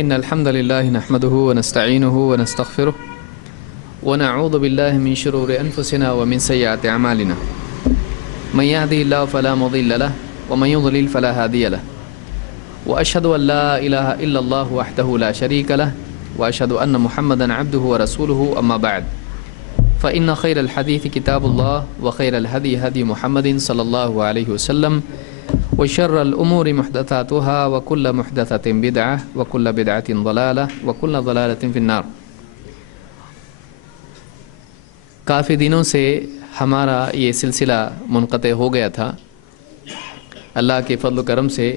إن الحمد لله نحمده ونستعينه ونستغفره ونعوذ بالله من شرور أنفسنا ومن سيئات أعمالنا من يهده الله فلا مضل له ومن يضلل فلا هادي له وأشهد أن لا إله إلا الله وحده لا شريك له وأشهد أن محمدا عبده ورسوله أما بعد فإن خير الحديث كتاب الله وخير الهدي هدي محمد صلى الله عليه وسلم وشر الأمور محدثاتها وكل محدثة بدعة وكل بدعة ضلالة وكل ضلالة في النار۔ کافی دنوں سے ہمارا یہ سلسلہ منقطع ہو گیا تھا۔ اللہ کے فضل و کرم سے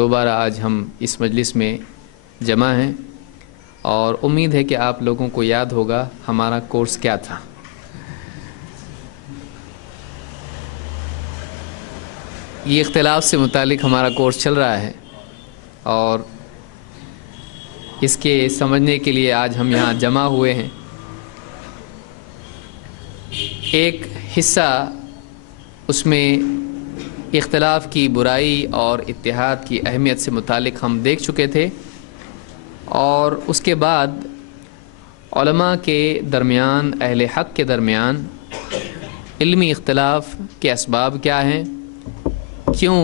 دوبارہ آج ہم اس مجلس میں جمع ہیں اور امید ہے کہ آپ لوگوں کو یاد ہوگا ہمارا کورس کیا تھا۔ یہ اختلاف سے متعلق ہمارا کورس چل رہا ہے اور اس کے سمجھنے کے لیے آج ہم یہاں جمع ہوئے ہیں۔ ایک حصہ اس میں اختلاف کی برائی اور اتحاد کی اہمیت سے متعلق ہم دیکھ چکے تھے، اور اس کے بعد علماء کے درمیان، اہل حق کے درمیان علمی اختلاف کے اسباب کیا ہیں، کیوں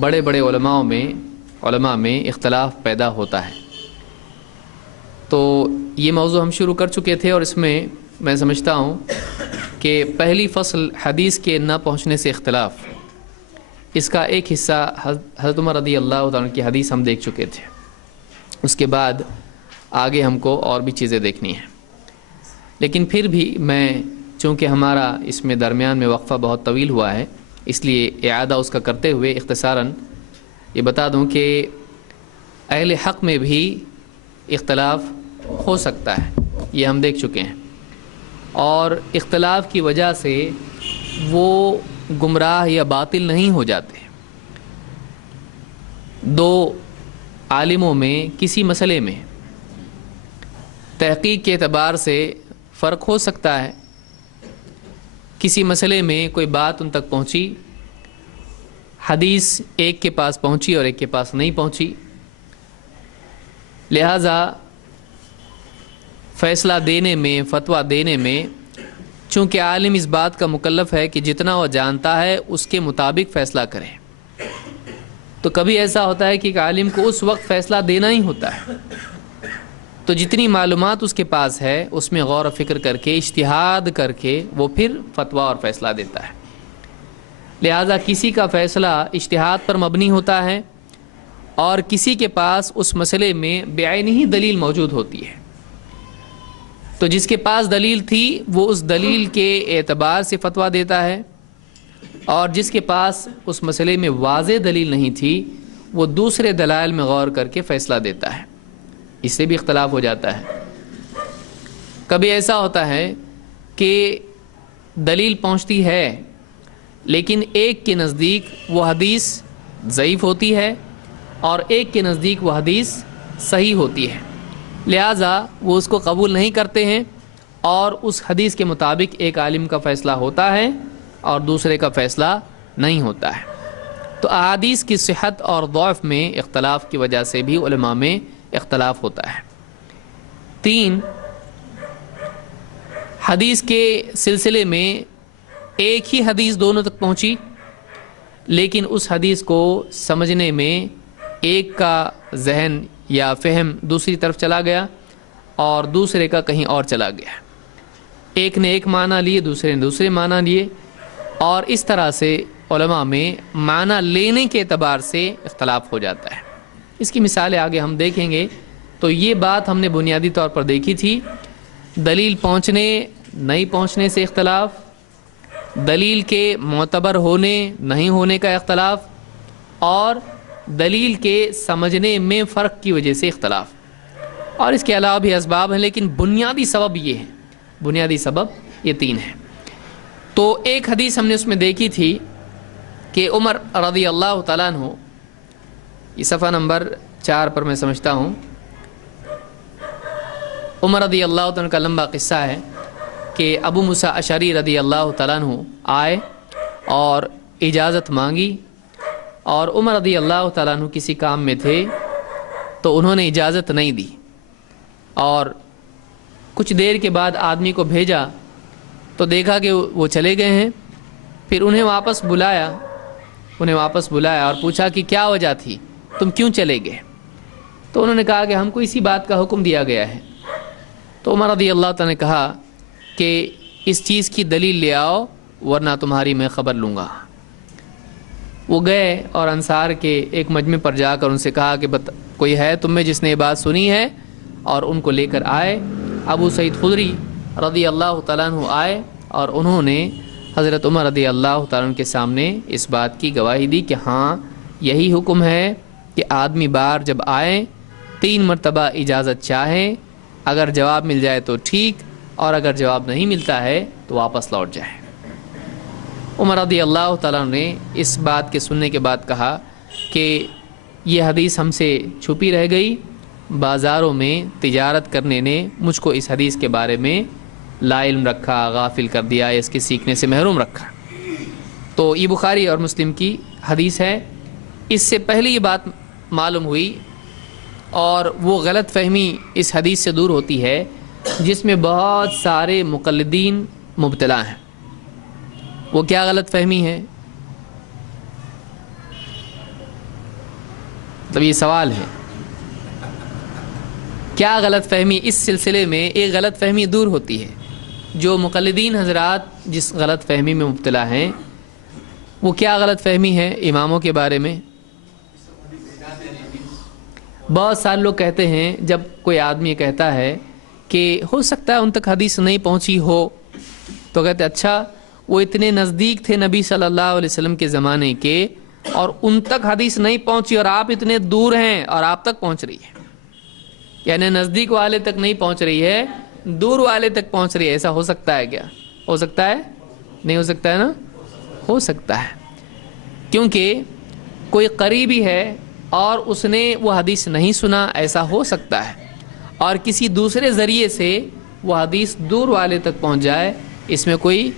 بڑے بڑے علماء میں اختلاف پیدا ہوتا ہے۔ تو یہ موضوع ہم شروع کر چکے تھے، اور اس میں سمجھتا ہوں کہ پہلی فصل حدیث کے نہ پہنچنے سے اختلاف، اس کا ایک حصہ حضرت عمر رضی اللہ عنہ کی حدیث ہم دیکھ چکے تھے۔ اس کے بعد آگے ہم کو اور بھی چیزیں دیکھنی ہیں، لیکن پھر بھی میں چونکہ ہمارا اس میں درمیان میں وقفہ بہت طویل ہوا ہے، اس لیے اعادہ اس کا کرتے ہوئے اختصاراً یہ بتا دوں کہ اہل حق میں بھی اختلاف ہو سکتا ہے، یہ ہم دیکھ چکے ہیں، اور اختلاف کی وجہ سے وہ گمراہ یا باطل نہیں ہو جاتے۔ دو عالموں میں کسی مسئلے میں تحقیق کے اعتبار سے فرق ہو سکتا ہے، کسی مسئلے میں کوئی بات ان تک پہنچی، حدیث ایک کے پاس پہنچی اور ایک کے پاس نہیں پہنچی، لہذا فیصلہ دینے میں، فتویٰ دینے میں، چونکہ عالم اس بات کا مکلف ہے کہ جتنا وہ جانتا ہے اس کے مطابق فیصلہ کرے، تو کبھی ایسا ہوتا ہے کہ ایک عالم کو اس وقت فیصلہ دینا ہی ہوتا ہے، تو جتنی معلومات اس کے پاس ہے اس میں غور و فکر کر کے، اجتہاد کر کے وہ پھر فتویٰ اور فیصلہ دیتا ہے۔ لہذا کسی کا فیصلہ اجتہاد پر مبنی ہوتا ہے، اور کسی کے پاس اس مسئلے میں بعینہ دلیل موجود ہوتی ہے، تو جس کے پاس دلیل تھی وہ اس دلیل کے اعتبار سے فتویٰ دیتا ہے، اور جس کے پاس اس مسئلے میں واضح دلیل نہیں تھی وہ دوسرے دلائل میں غور کر کے فیصلہ دیتا ہے۔ اس سے بھی اختلاف ہو جاتا ہے۔ کبھی ایسا ہوتا ہے کہ دلیل پہنچتی ہے لیکن ایک کے نزدیک وہ حدیث ضعیف ہوتی ہے اور ایک کے نزدیک وہ حدیث صحیح ہوتی ہے، لہٰذا وہ اس کو قبول نہیں کرتے ہیں، اور اس حدیث کے مطابق ایک عالم کا فیصلہ ہوتا ہے اور دوسرے کا فیصلہ نہیں ہوتا ہے۔ تو احادیث کی صحت اور ضعف میں اختلاف کی وجہ سے بھی علماء میں اختلاف ہوتا ہے۔ 3، حدیث کے سلسلے میں ایک ہی حدیث دونوں تک پہنچی، لیکن اس حدیث کو سمجھنے میں ایک کا ذہن یا فہم دوسری طرف چلا گیا اور دوسرے کا کہیں اور چلا گیا، ایک نے ایک معنی لیے، دوسرے نے دوسرے معنی لیے، اور اس طرح سے علماء میں معنی لینے کے اعتبار سے اختلاف ہو جاتا ہے۔ اس کی مثالیں آگے ہم دیکھیں گے۔ تو یہ بات ہم نے بنیادی طور پر دیکھی تھی، دلیل پہنچنے نہیں پہنچنے سے اختلاف، دلیل کے معتبر ہونے نہیں ہونے کا اختلاف، اور دلیل کے سمجھنے میں فرق کی وجہ سے اختلاف، اور اس کے علاوہ بھی اسباب ہیں، لیکن بنیادی سبب یہ ہے، بنیادی سبب یہ 3 ہیں۔ تو ایک حدیث ہم نے اس میں دیکھی تھی کہ عمر رضی اللہ تعالیٰ عنہ، یہ صفحہ نمبر 4 پر میں سمجھتا ہوں، عمر رضی اللہ عنہ کا لمبا قصہ ہے کہ ابو موسیٰ اشعری رضی اللہ تعالیٰ عنہ آئے اور اجازت مانگی، اور عمر رضی اللہ تعالیٰ عنہ کسی کام میں تھے، تو انہوں نے اجازت نہیں دی اور کچھ دیر کے بعد آدمی کو بھیجا تو دیکھا کہ وہ چلے گئے ہیں. پھر انہیں واپس بلایا اور پوچھا کہ کیا وجہ تھی, تم کیوں چلے گئے؟ تو انہوں نے کہا کہ ہم کو اسی بات کا حکم دیا گیا ہے. تو عمر رضی اللہ تعالیٰ نے کہا کہ اس چیز کی دلیل لے آؤ ورنہ تمہاری میں خبر لوں گا. وہ گئے اور انصار کے ایک مجمع پر جا کر ان سے کہا کہ کوئی ہے تم میں جس نے یہ بات سنی ہے, اور ان کو لے کر آئے. ابو سعید خدری رضی اللہ تعالیٰ عنہ آئے اور انہوں نے حضرت عمر رضی اللہ تعالیٰ عنہ کے سامنے اس بات کی گواہی دی کہ ہاں یہی حکم ہے کہ آدمی بار جب آئے 3 مرتبہ اجازت چاہے, اگر جواب مل جائے تو ٹھیک, اور اگر جواب نہیں ملتا ہے تو واپس لوٹ جائے. عمر رضی اللہ تعالیٰ عنہ نے اس بات کے سننے کے بعد کہا کہ یہ حدیث ہم سے چھپی رہ گئی, بازاروں میں تجارت کرنے نے مجھ کو اس حدیث کے بارے میں لا علم رکھا, غافل کر دیا, اس کے سیکھنے سے محروم رکھا. تو یہ بخاری اور مسلم کی حدیث ہے. اس سے پہلے یہ بات معلوم ہوئی اور وہ غلط فہمی اس حدیث سے دور ہوتی ہے جس میں بہت سارے مقلدین مبتلا ہیں. وہ کیا غلط فہمی ہے؟ مطلب یہ سوال ہے, کیا غلط فہمی اس سلسلے میں ایک غلط فہمی دور ہوتی ہے. جو مقلدین حضرات جس غلط فہمی میں مبتلا ہیں وہ کیا غلط فہمی ہے اماموں کے بارے میں؟ بہت سارے لوگ کہتے ہیں, جب کوئی آدمی کہتا ہے کہ ہو سکتا ہے ان تک حدیث نہیں پہنچی ہو, تو کہتے اچھا وہ اتنے نزدیک تھے نبی صلی اللہ علیہ وسلم کے زمانے کے اور ان تک حدیث نہیں پہنچی, اور آپ اتنے دور ہیں اور آپ تک پہنچ رہی ہے. یعنی نزدیک والے تک نہیں پہنچ رہی ہے, دور والے تک پہنچ رہی ہے. ایسا ہو سکتا ہے کیا؟ ہو سکتا ہے؟ نہیں ہو سکتا ہے نا؟ ہو سکتا ہے, کیونکہ کوئی قریبی ہے اور اس نے وہ حدیث نہیں سنا, ایسا ہو سکتا ہے, اور کسی دوسرے ذریعے سے وہ حدیث دور والے تک پہنچ جائے. اس میں کوئی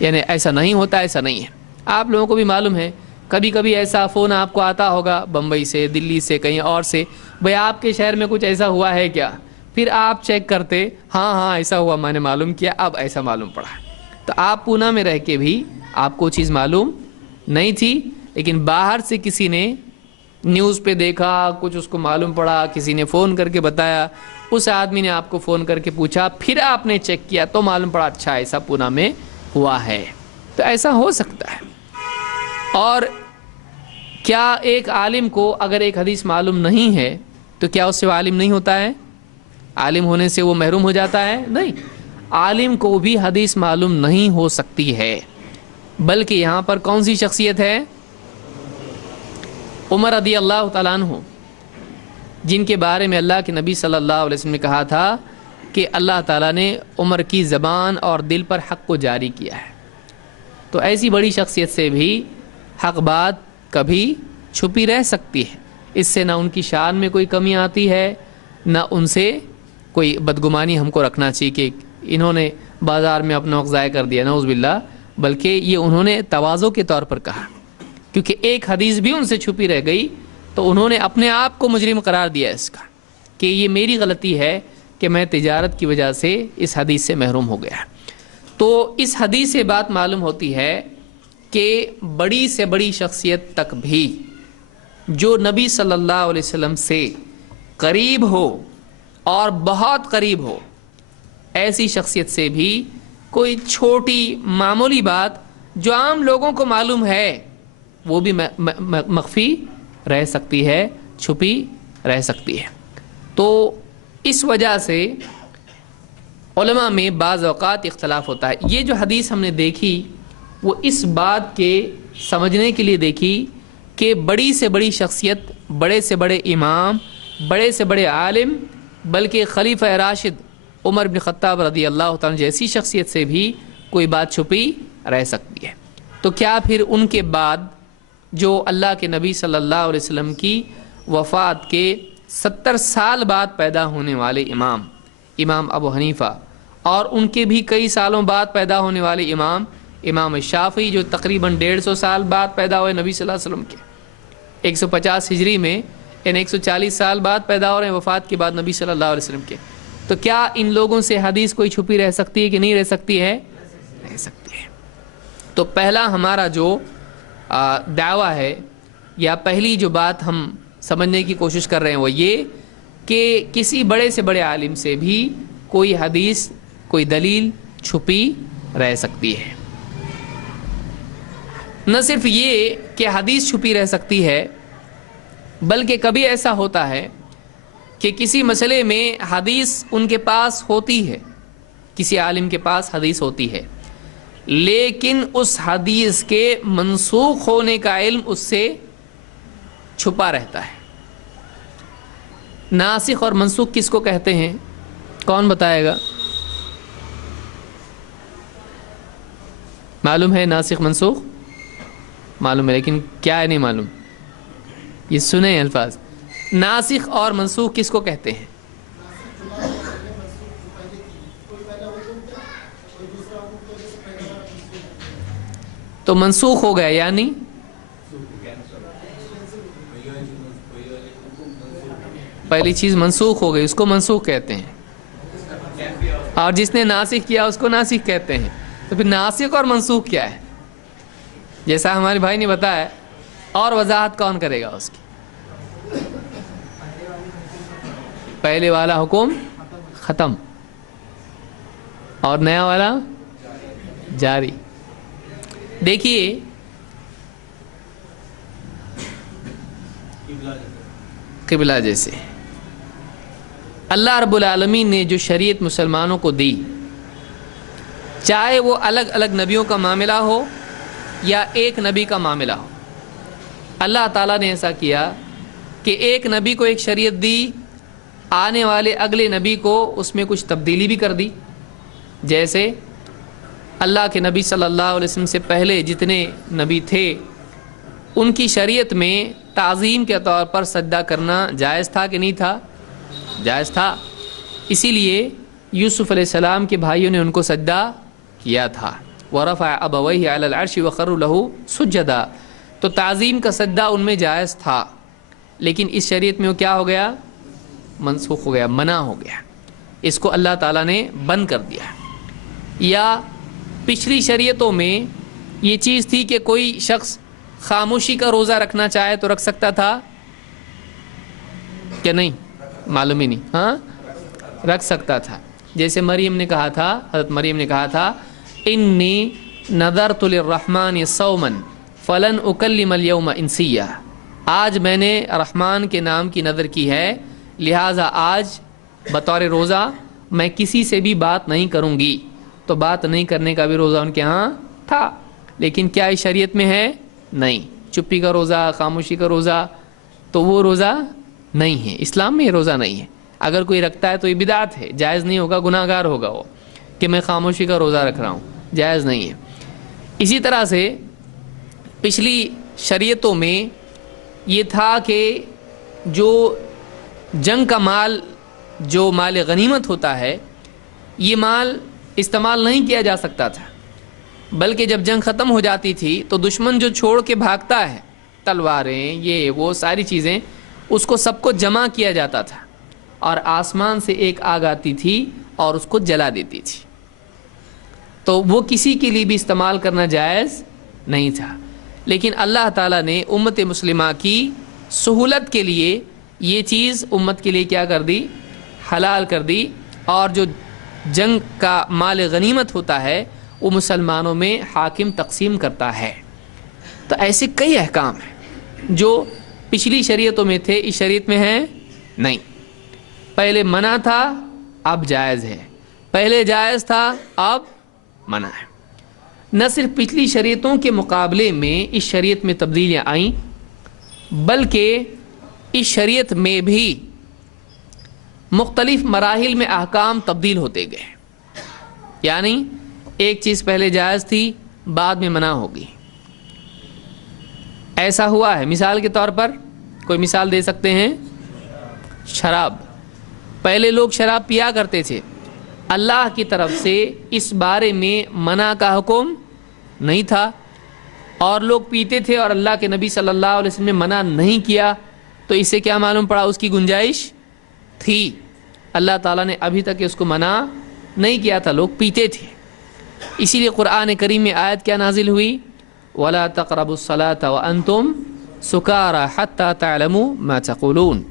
یعنی ایسا نہیں ہوتا, ایسا نہیں ہے. آپ لوگوں کو بھی معلوم ہے کبھی کبھی ایسا فون آپ کو آتا ہوگا بمبئی سے, دلی سے, کہیں اور سے, بھئی آپ کے شہر میں کچھ ایسا ہوا ہے کیا؟ پھر آپ چیک کرتے, ہاں ایسا ہوا, میں نے معلوم کیا, اب ایسا معلوم پڑا. تو آپ پونا میں رہ کے بھی آپ کو چیز معلوم نہیں تھی, لیکن باہر سے کسی نے نیوز پہ دیکھا, کچھ اس کو معلوم پڑا, کسی نے فون کر کے بتایا, اس آدمی نے آپ کو فون کر کے پوچھا, پھر آپ نے چیک کیا تو معلوم پڑا اچھا ایسا پونا میں ہوا ہے. تو ایسا ہو سکتا ہے. اور کیا ایک عالم کو اگر ایک حدیث معلوم نہیں ہے تو کیا اس سے وہ عالم نہیں ہوتا ہے؟ عالم ہونے سے وہ محروم ہو جاتا ہے؟ نہیں, عالم کو بھی حدیث معلوم نہیں ہو سکتی ہے. بلکہ یہاں پر کون سی شخصیت ہے؟ عمر رضی اللہ تعالیٰ عنہ, جن کے بارے میں اللہ کے نبی صلی اللہ علیہ وسلم نے کہا تھا کہ اللہ تعالیٰ نے عمر کی زبان اور دل پر حق کو جاری کیا ہے. تو ایسی بڑی شخصیت سے بھی حق بات کبھی چھپی رہ سکتی ہے. اس سے نہ ان کی شان میں کوئی کمی آتی ہے, نہ ان سے کوئی بدگمانی ہم کو رکھنا چاہیے کہ انہوں نے بازار میں اپنا وقت ضائع کر دیا, نعوذ باللہ. بلکہ یہ انہوں نے تواضع کے طور پر کہا, کیونکہ ایک حدیث بھی ان سے چھپی رہ گئی تو انہوں نے اپنے آپ کو مجرم قرار دیا اس کا کہ یہ میری غلطی ہے کہ میں تجارت کی وجہ سے اس حدیث سے محروم ہو گیا. تو اس حدیث سے بات معلوم ہوتی ہے کہ بڑی سے بڑی شخصیت تک بھی جو نبی صلی اللہ علیہ وسلم سے قریب ہو اور بہت قریب ہو, ایسی شخصیت سے بھی کوئی چھوٹی معمولی بات جو عام لوگوں کو معلوم ہے وہ بھی مخفی رہ سکتی ہے, چھپی رہ سکتی ہے. تو اس وجہ سے علماء میں بعض اوقات اختلاف ہوتا ہے. یہ جو حدیث ہم نے دیکھی وہ اس بات کے سمجھنے کے لیے دیکھی کہ بڑی سے بڑی شخصیت, بڑے سے بڑے امام, بڑے سے بڑے عالم, بلکہ خلیفہ راشد عمر بن خطاب رضی اللہ تعالیٰ جیسی شخصیت سے بھی کوئی بات چھپی رہ سکتی ہے. تو کیا پھر ان کے بعد جو اللہ کے نبی صلی اللہ علیہ وسلم کی وفات کے 70 سال بعد پیدا ہونے والے امام ابو حنیفہ, اور ان کے بھی کئی سالوں بعد پیدا ہونے والے امام شافعی جو تقریباً 150 سال بعد پیدا ہوئے نبی صلی اللہ علیہ وسلم کے, 150 ہجری میں یعنی 140 سال بعد پیدا ہو رہے ہیں وفات کے بعد نبی صلی اللہ علیہ وسلم کے. تو کیا ان لوگوں سے حدیث کوئی چھپی رہ سکتی ہے کہ نہیں رہ سکتی ہے؟ رہ سکتی ہے. تو پہلا ہمارا جو دعویٰ ہے یا پہلی جو بات ہم سمجھنے کی کوشش کر رہے ہیں وہ یہ کہ کسی بڑے سے بڑے عالم سے بھی کوئی حدیث کوئی دلیل چھپی رہ سکتی ہے. نہ صرف یہ کہ حدیث چھپی رہ سکتی ہے بلکہ کبھی ایسا ہوتا ہے کہ کسی مسئلے میں حدیث ان کے پاس ہوتی ہے، کسی عالم کے پاس حدیث ہوتی ہے، لیکن اس حدیث کے منسوخ ہونے کا علم اس سے چھپا رہتا ہے. ناسخ اور منسوخ کس کو کہتے ہیں؟ کون بتائے گا؟ معلوم ہے ناسخ منسوخ؟ معلوم ہے لیکن کیا ہے نہیں معلوم. یہ سنیں الفاظ، ناسخ اور منسوخ کس کو کہتے ہیں؟ تو منسوخ ہو گیا یعنی پہلی چیز منسوخ ہو گئی، اس کو منسوخ کہتے ہیں، اور جس نے ناسخ کیا اس کو ناسخ کہتے ہیں. تو پھر ناسخ اور منسوخ کیا ہے؟ جیسا ہمارے بھائی نے بتایا، اور وضاحت کون کرے گا اس کی؟ پہلے والا حکم ختم اور نیا والا جاری. دیکھیے قبلہ جیسے اللہ رب العالمین نے جو شریعت مسلمانوں کو دی، چاہے وہ الگ الگ نبیوں کا معاملہ ہو یا ایک نبی کا معاملہ ہو، اللہ تعالیٰ نے ایسا کیا کہ ایک نبی کو ایک شریعت دی، آنے والے اگلے نبی کو اس میں کچھ تبدیلی بھی کر دی. جیسے اللہ کے نبی صلی اللہ علیہ وسلم سے پہلے جتنے نبی تھے ان کی شریعت میں تعظیم کے طور پر سجدہ کرنا جائز تھا کہ نہیں تھا؟ جائز تھا. اسی لیے یوسف علیہ السلام کے بھائیوں نے ان کو سجدہ کیا تھا. وَرَفَعَ أَبَوَيْهِ عَلَى الْعَرْشِ وَخَرُّوا لَهُ سُجَّدًا. تو تعظیم کا سجدہ ان میں جائز تھا، لیکن اس شریعت میں وہ کیا ہو گیا؟ منسوخ ہو گیا، منع ہو گیا. اس کو اللہ تعالیٰ نے بند کر دیا. یا پچھلی شریعتوں میں یہ چیز تھی کہ کوئی شخص خاموشی کا روزہ رکھنا چاہے تو رکھ سکتا تھا کہ نہیں؟ معلوم ہی نہیں. ہاں رکھ سکتا تھا. جیسے مریم نے کہا تھا، حضرت مریم نے کہا تھا انی نذرت للرحمن صوما فلن اکلم اليوم انسیا. آج میں نے رحمان کے نام کی نذر کی ہے، لہٰذا آج بطور روزہ میں کسی سے بھی بات نہیں کروں گی. تو بات نہیں کرنے کا بھی روزہ ان کے ہاں تھا، لیکن کیا اس شریعت میں ہے؟ نہیں. چپی کا روزہ، خاموشی کا روزہ، تو وہ روزہ نہیں ہے. اسلام میں یہ روزہ نہیں ہے. اگر کوئی رکھتا ہے تو یہ بدعت ہے، جائز نہیں ہوگا، گناہ گار ہوگا وہ کہ میں خاموشی کا روزہ رکھ رہا ہوں، جائز نہیں ہے. اسی طرح سے پچھلی شریعتوں میں یہ تھا کہ جو جنگ کا مال، جو مال غنیمت ہوتا ہے، یہ مال استعمال نہیں کیا جا سکتا تھا، بلکہ جب جنگ ختم ہو جاتی تھی تو دشمن جو چھوڑ کے بھاگتا ہے، تلواریں یہ وہ ساری چیزیں، اس کو سب کو جمع کیا جاتا تھا اور آسمان سے ایک آگ آتی تھی اور اس کو جلا دیتی تھی. تو وہ کسی کے لیے بھی استعمال کرنا جائز نہیں تھا. لیکن اللہ تعالیٰ نے امت مسلمہ کی سہولت کے لیے یہ چیز امت کے لیے کیا کر دی؟ حلال کر دی. اور جو جنگ کا مال غنیمت ہوتا ہے وہ مسلمانوں میں حاکم تقسیم کرتا ہے. تو ایسے کئی احکام ہیں جو پچھلی شریعتوں میں تھے، اس شریعت میں ہیں نہیں. پہلے منع تھا، اب جائز ہے. پہلے جائز تھا، اب منع ہے. نہ صرف پچھلی شریعتوں کے مقابلے میں اس شریعت میں تبدیلیاں آئیں، بلکہ اس شریعت میں بھی مختلف مراحل میں احکام تبدیل ہوتے گئے. یعنی ایک چیز پہلے جائز تھی، بعد میں منع ہوگی. ایسا ہوا ہے. مثال کے طور پر کوئی مثال دے سکتے ہیں؟ شراب. پہلے لوگ شراب پیا کرتے تھے، اللہ کی طرف سے اس بارے میں منع کا حکم نہیں تھا، اور لوگ پیتے تھے اور اللہ کے نبی صلی اللہ علیہ وسلم نے منع نہیں کیا. تو اس سے کیا معلوم پڑا اس کی گنجائش تھی. اللہ تعالیٰ نے ابھی تک اس کو منع نہیں کیا تھا, لوگ پیتے تھے. اسی لیے قرآن کریم میں آیت کیا نازل ہوئی, وَلَا تَقْرَبُوا الصَّلَاةَ وَأَنْتُمْ سُكَارَىٰ حَتَّىٰ تَعْلَمُوا مَا تَقُولُونَ,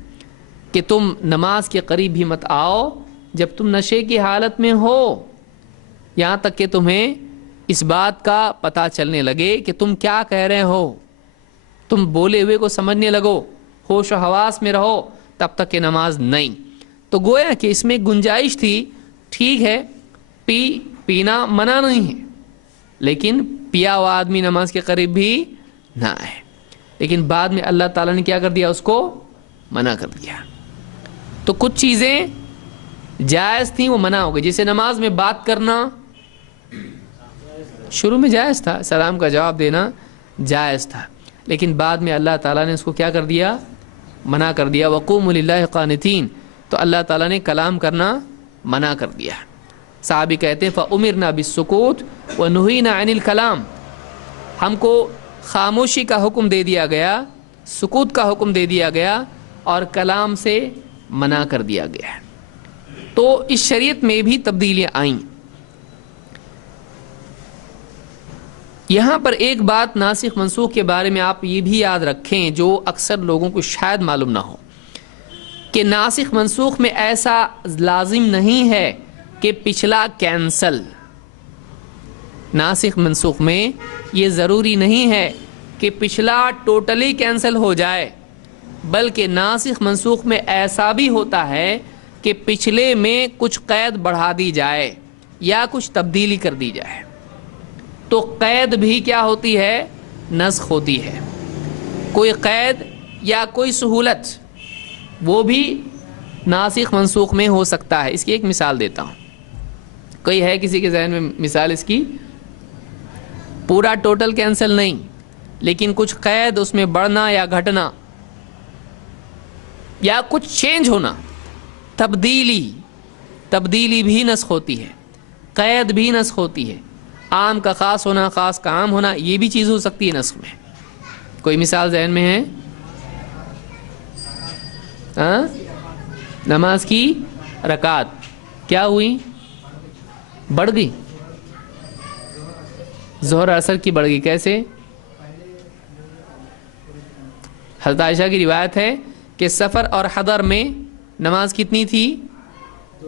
کہ تم نماز کے قریب بھی مت آؤ جب تم نشے کی حالت میں ہو, یہاں تک کہ تمہیں اس بات کا پتہ چلنے لگے کہ تم کیا کہہ رہے ہو, تم بولے ہوئے کو سمجھنے لگو, ہوش و حواس میں رہو, تب تک کہ نماز نہیں. تو گویا کہ اس میں گنجائش تھی. ٹھیک ہے, پینا منع نہیں ہے, لیکن پیا ہوا آدمی نماز کے قریب بھی نہ آئے. لیکن بعد میں اللہ تعالیٰ نے کیا کر دیا, اس کو منع کر دیا. تو کچھ چیزیں جائز تھیں وہ منع ہو گئی, جیسے نماز میں بات کرنا شروع میں جائز تھا, سلام کا جواب دینا جائز تھا, لیکن بعد میں اللہ تعالیٰ نے اس کو کیا کر دیا, منع کر دیا. وقوموا للہ قانتین, تو اللہ تعالیٰ نے کلام کرنا منع کر دیا. صحابی کہتے ہیں فَأُمِرْنَا بِالسُّكُوتِ وَنُهِينَا عَنِ الْكَلَامِ, ہم کو خاموشی کا حکم دے دیا گیا, سکوت کا حکم دے دیا گیا, اور کلام سے منع کر دیا گیا. تو اس شریعت میں بھی تبدیلیاں آئیں. یہاں پر ایک بات ناسخ منسوخ کے بارے میں آپ یہ بھی یاد رکھیں, جو اکثر لوگوں کو شاید معلوم نہ ہو, کہ ناسخ منسوخ میں ایسا لازم نہیں ہے کہ پچھلا کینسل. ناسخ منسوخ میں یہ ضروری نہیں ہے کہ پچھلا ٹوٹلی کینسل ہو جائے, بلکہ ناسخ منسوخ میں ایسا بھی ہوتا ہے کہ پچھلے میں کچھ قید بڑھا دی جائے یا کچھ تبدیلی کر دی جائے. تو قید بھی کیا ہوتی ہے, نسخ ہوتی ہے. کوئی قید یا کوئی سہولت وہ بھی ناسخ منسوخ میں ہو سکتا ہے. اس کی ایک مثال دیتا ہوں, کوئی ہے کسی کے ذہن میں مثال اس کی؟ پورا ٹوٹل کینسل نہیں, لیکن کچھ قید اس میں بڑھنا یا گھٹنا یا کچھ چینج ہونا, تبدیلی بھی نسخ ہوتی ہے, قید بھی نسخ ہوتی ہے. عام کا خاص ہونا, خاص کا عام ہونا, یہ بھی چیز ہو سکتی ہے نسخ میں. کوئی مثال ذہن میں ہے؟ نماز کی رکعت کیا ہوئی, بڑھ گئی, ظہر اثر کی بڑھ گئی. کیسے؟ حضرت عائشہ کی روایت ہے کہ سفر اور حضر میں نماز کتنی تھی,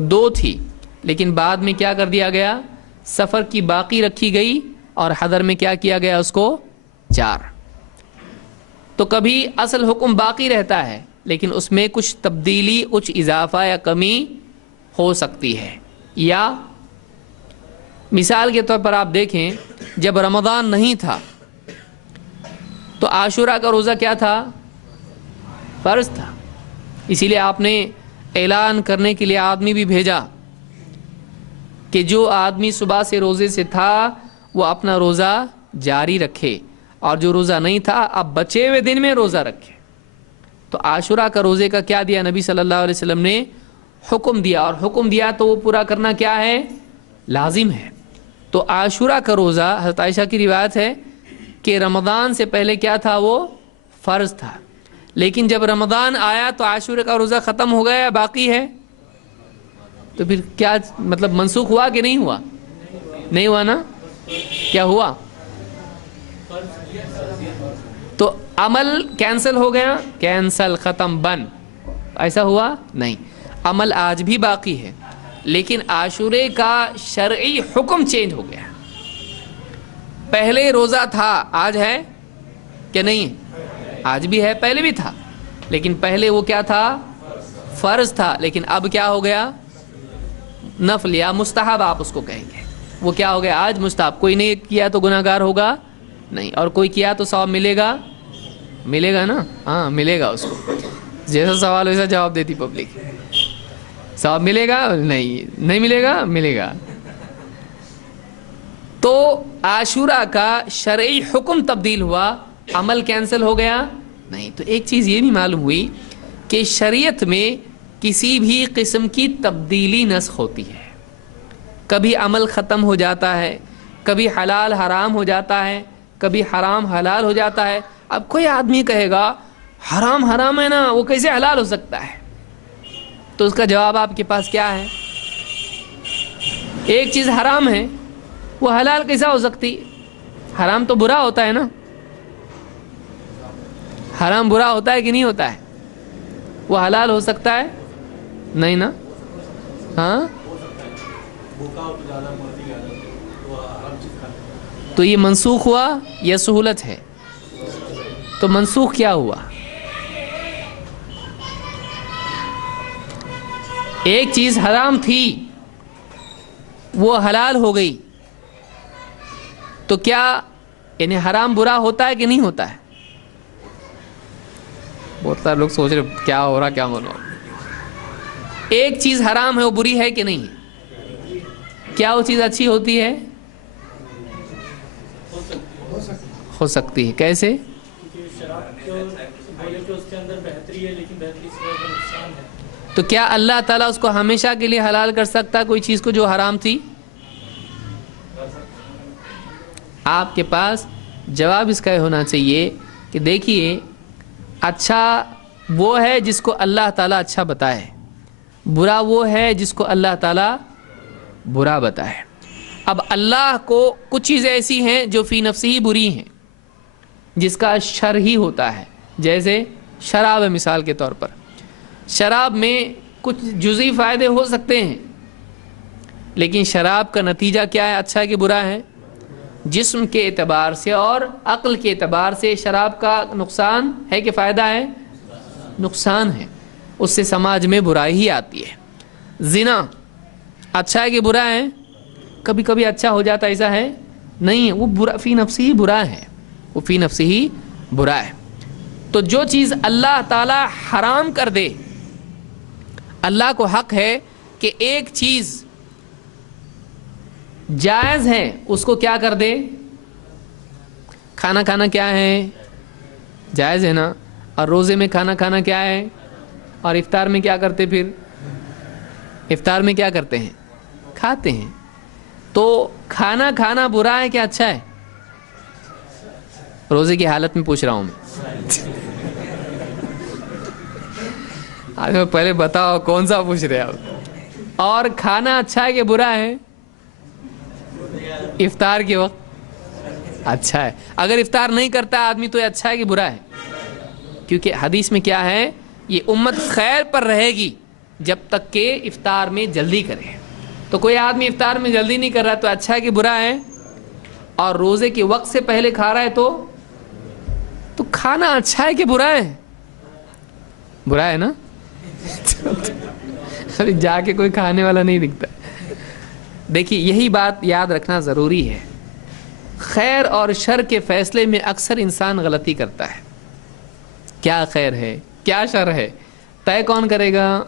2 تھی, لیکن بعد میں کیا کر دیا گیا, سفر کی باقی رکھی گئی, اور حضر میں کیا کیا گیا, اس کو 4. تو کبھی اصل حکم باقی رہتا ہے, لیکن اس میں کچھ تبدیلی, کچھ اضافہ یا کمی ہو سکتی ہے. یا مثال کے طور پر آپ دیکھیں, جب رمضان نہیں تھا تو عاشورہ کا روزہ کیا تھا, فرض تھا. اسی لیے آپ نے اعلان کرنے کے لیے آدمی بھی بھیجا کہ جو آدمی صبح سے روزے سے تھا وہ اپنا روزہ جاری رکھے, اور جو روزہ نہیں تھا اب بچے ہوئے دن میں روزہ رکھے. تو عاشورہ کا روزے کا کیا دیا نبی صلی اللہ علیہ وسلم نے, حکم دیا, اور حکم دیا تو وہ پورا کرنا کیا ہے, لازم ہے. تو عاشورہ کا روزہ, حضرت عائشہ کی روایت ہے کہ رمضان سے پہلے کیا تھا, وہ فرض تھا, لیکن جب رمضان آیا تو عاشورہ کا روزہ ختم ہو گیا یا باقی ہے. تو پھر کیا مطلب, منسوخ ہوا کہ نہیں ہوا؟ نہیں ہوا نا. کیا ہوا؟ تو عمل کینسل ہو گیا, کینسل, ختم, بند, ایسا ہوا نہیں. عمل آج بھی باقی ہے, لیکن عاشورے کا شرعی حکم چینج ہو گیا. پہلے روزہ تھا, آج ہے کہ نہیں؟ آج بھی ہے, پہلے بھی تھا, لیکن پہلے وہ کیا تھا, فرض تھا, لیکن اب کیا ہو گیا, نفل یا مستحب آپ اس کو کہیں گے. وہ کیا ہو گیا, آج مستحب. کوئی نہیں کیا تو گناہ گار ہوگا نہیں, اور کوئی کیا تو ثواب ملے گا, ملے گا نا, ہاں ملے گا اس کو. جیسا سوال ویسا جواب دیتی پبلک. ثواب ملے گا نہیں ملے گا, ملے گا. تو عاشورہ کا شرعی حکم تبدیل ہوا, عمل کینسل ہو گیا نہیں. تو ایک چیز یہ بھی معلوم ہوئی کہ شریعت میں کسی بھی قسم کی تبدیلی نسخ ہوتی ہے. کبھی عمل ختم ہو جاتا ہے, کبھی حلال حرام ہو جاتا ہے, کبھی حرام حلال ہو جاتا ہے. اب کوئی آدمی کہے گا حرام حرام ہے نا، وہ کیسے حلال ہو سکتا ہے؟ تو اس کا جواب آپ کے پاس کیا ہے؟ ایک چیز حرام ہے، وہ حلال کیسا ہو سکتی؟ حرام تو برا ہوتا ہے نا، حرام برا ہوتا ہے کہ نہیں ہوتا ہے؟ وہ حلال ہو سکتا ہے؟ نہیں نا؟ ہاں، تو یہ منسوخ ہوا یا سہولت ہے؟ تو منسوخ کیا ہوا؟ ایک چیز حرام تھی وہ حلال ہو گئی، تو کیا یعنی حرام برا ہوتا ہے کہ نہیں ہوتا ہے؟ بہت سارے لوگ سوچ رہے کیا ہو رہا کیا معلوم۔ ایک چیز حرام ہے وہ بری ہے کہ نہیں؟ کیا وہ چیز اچھی ہوتی ہے؟ ہو سکتی ہے، کیسے؟ تو کیا اللہ تعالیٰ اس کو ہمیشہ کے لیے حلال کر سکتا ہے کوئی چیز کو جو حرام تھی؟ آپ کے پاس جواب اس کا ہونا چاہیے کہ دیکھیے، اچھا وہ ہے جس کو اللہ تعالیٰ اچھا بتائے، برا وہ ہے جس کو اللہ تعالیٰ برا بتائے۔ اب اللہ کو کچھ چیزیں ایسی ہیں جو فی نفس ہی بری ہیں، جس کا شر ہی ہوتا ہے، جیسے شراب ہے مثال کے طور پر۔ شراب میں کچھ جزئی فائدے ہو سکتے ہیں، لیکن شراب کا نتیجہ کیا ہے؟ اچھا ہے کہ برا ہے؟ جسم کے اعتبار سے اور عقل کے اعتبار سے شراب کا نقصان ہے کہ فائدہ ہے؟ نقصان ہے، اس سے سماج میں برائی ہی آتی ہے۔ زنا اچھا ہے کہ برا ہے؟ کبھی کبھی اچھا ہو جاتا، ایسا ہے نہیں ہے، وہ برا فی نفسی ہی برا ہے، وہ فی نفسی ہی برا ہے۔ تو جو چیز اللہ تعالی حرام کر دے، اللہ کو حق ہے کہ ایک چیز جائز ہے اس کو کیا کر دے؟ کھانا کھانا کیا ہے؟ جائز ہے نا؟ اور روزے میں کھانا کھانا کیا ہے؟ اور افطار میں کیا کرتے؟ پھر افطار میں کیا کرتے ہیں؟ کھاتے ہیں۔ تو کھانا کھانا برا ہے کہ اچھا ہے؟ روزے کی حالت میں پوچھ رہا ہوں میں۔ آج میں پہلے بتاؤ کون سا پوچھ رہے آپ؟ اور کھانا اچھا ہے کہ برا ہے؟ افطار کے وقت اچھا ہے۔ اگر افطار نہیں کرتا آدمی تو یہ اچھا ہے کہ برا ہے؟ کیونکہ حدیث میں کیا ہے؟ یہ امت خیر پر رہے گی جب تک کہ افطار میں جلدی کرے۔ تو کوئی آدمی افطار میں جلدی نہیں کر رہا تو اچھا ہے کہ برا ہے؟ اور روزے کے وقت سے پہلے کھا رہا ہے تو کھانا اچھا ہے کہ برا ہے؟ برا ہے نا؟ ابھی جا کے کوئی کھانے والا نہیں دکھتا۔ دیکھیے یہی بات یاد رکھنا ضروری ہے، خیر اور شر کے فیصلے میں اکثر انسان غلطی کرتا ہے۔ کیا خیر ہے کیا شر ہے طے کون کرے گا؟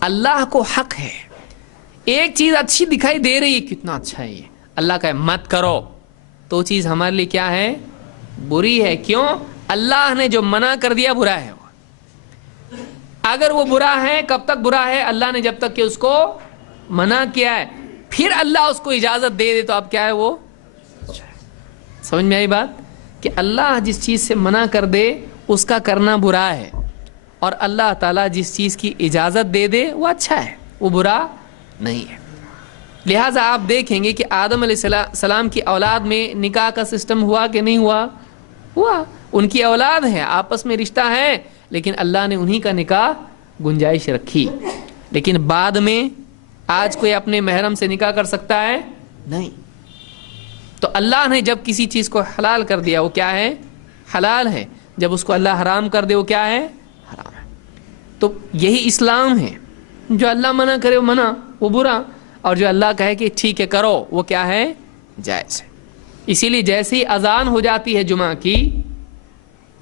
اللہ کو حق ہے، ایک چیز اچھی دکھائی دے رہی ہے، کتنا اچھا ہے یہ، اللہ کا مت کرو، تو چیز ہمارے لیے کیا ہے؟ بری ہے۔ کیوں؟ اللہ نے جو منع کر دیا برا ہے۔ اگر وہ برا ہے کب تک برا ہے؟ اللہ نے جب تک کہ اس کو منع کیا ہے، پھر اللہ اس کو اجازت دے تو اب کیا ہے؟ وہ سمجھ میں آئی بات؟ کہ اللہ جس چیز سے منع کر دے اس کا کرنا برا ہے، اور اللہ تعالیٰ جس چیز کی اجازت دے دے وہ اچھا ہے، وہ برا نہیں ہے۔ لہٰذا آپ دیکھیں گے کہ آدم علیہ السلام کی اولاد میں نکاح کا سسٹم ہوا کہ نہیں ہوا؟ ہوا۔ ان کی اولاد ہے، آپس میں رشتہ ہے، لیکن اللہ نے انہی کا نکاح گنجائش رکھی۔ لیکن بعد میں آج کوئی اپنے محرم سے نکاح کر سکتا ہے؟ نہیں۔ تو اللہ نے جب کسی چیز کو حلال کر دیا وہ کیا ہے؟ حلال ہے۔ جب اس کو اللہ حرام کر دے وہ کیا ہے؟ حرام ہے۔ تو یہی اسلام ہے، جو اللہ منع کرے وہ منع، وہ برا، اور جو اللہ کہے کہ ٹھیک ہے کرو وہ کیا ہے؟ جائز ہے۔ اسی لیے جیسے ہی اذان ہو جاتی ہے جمعہ کی،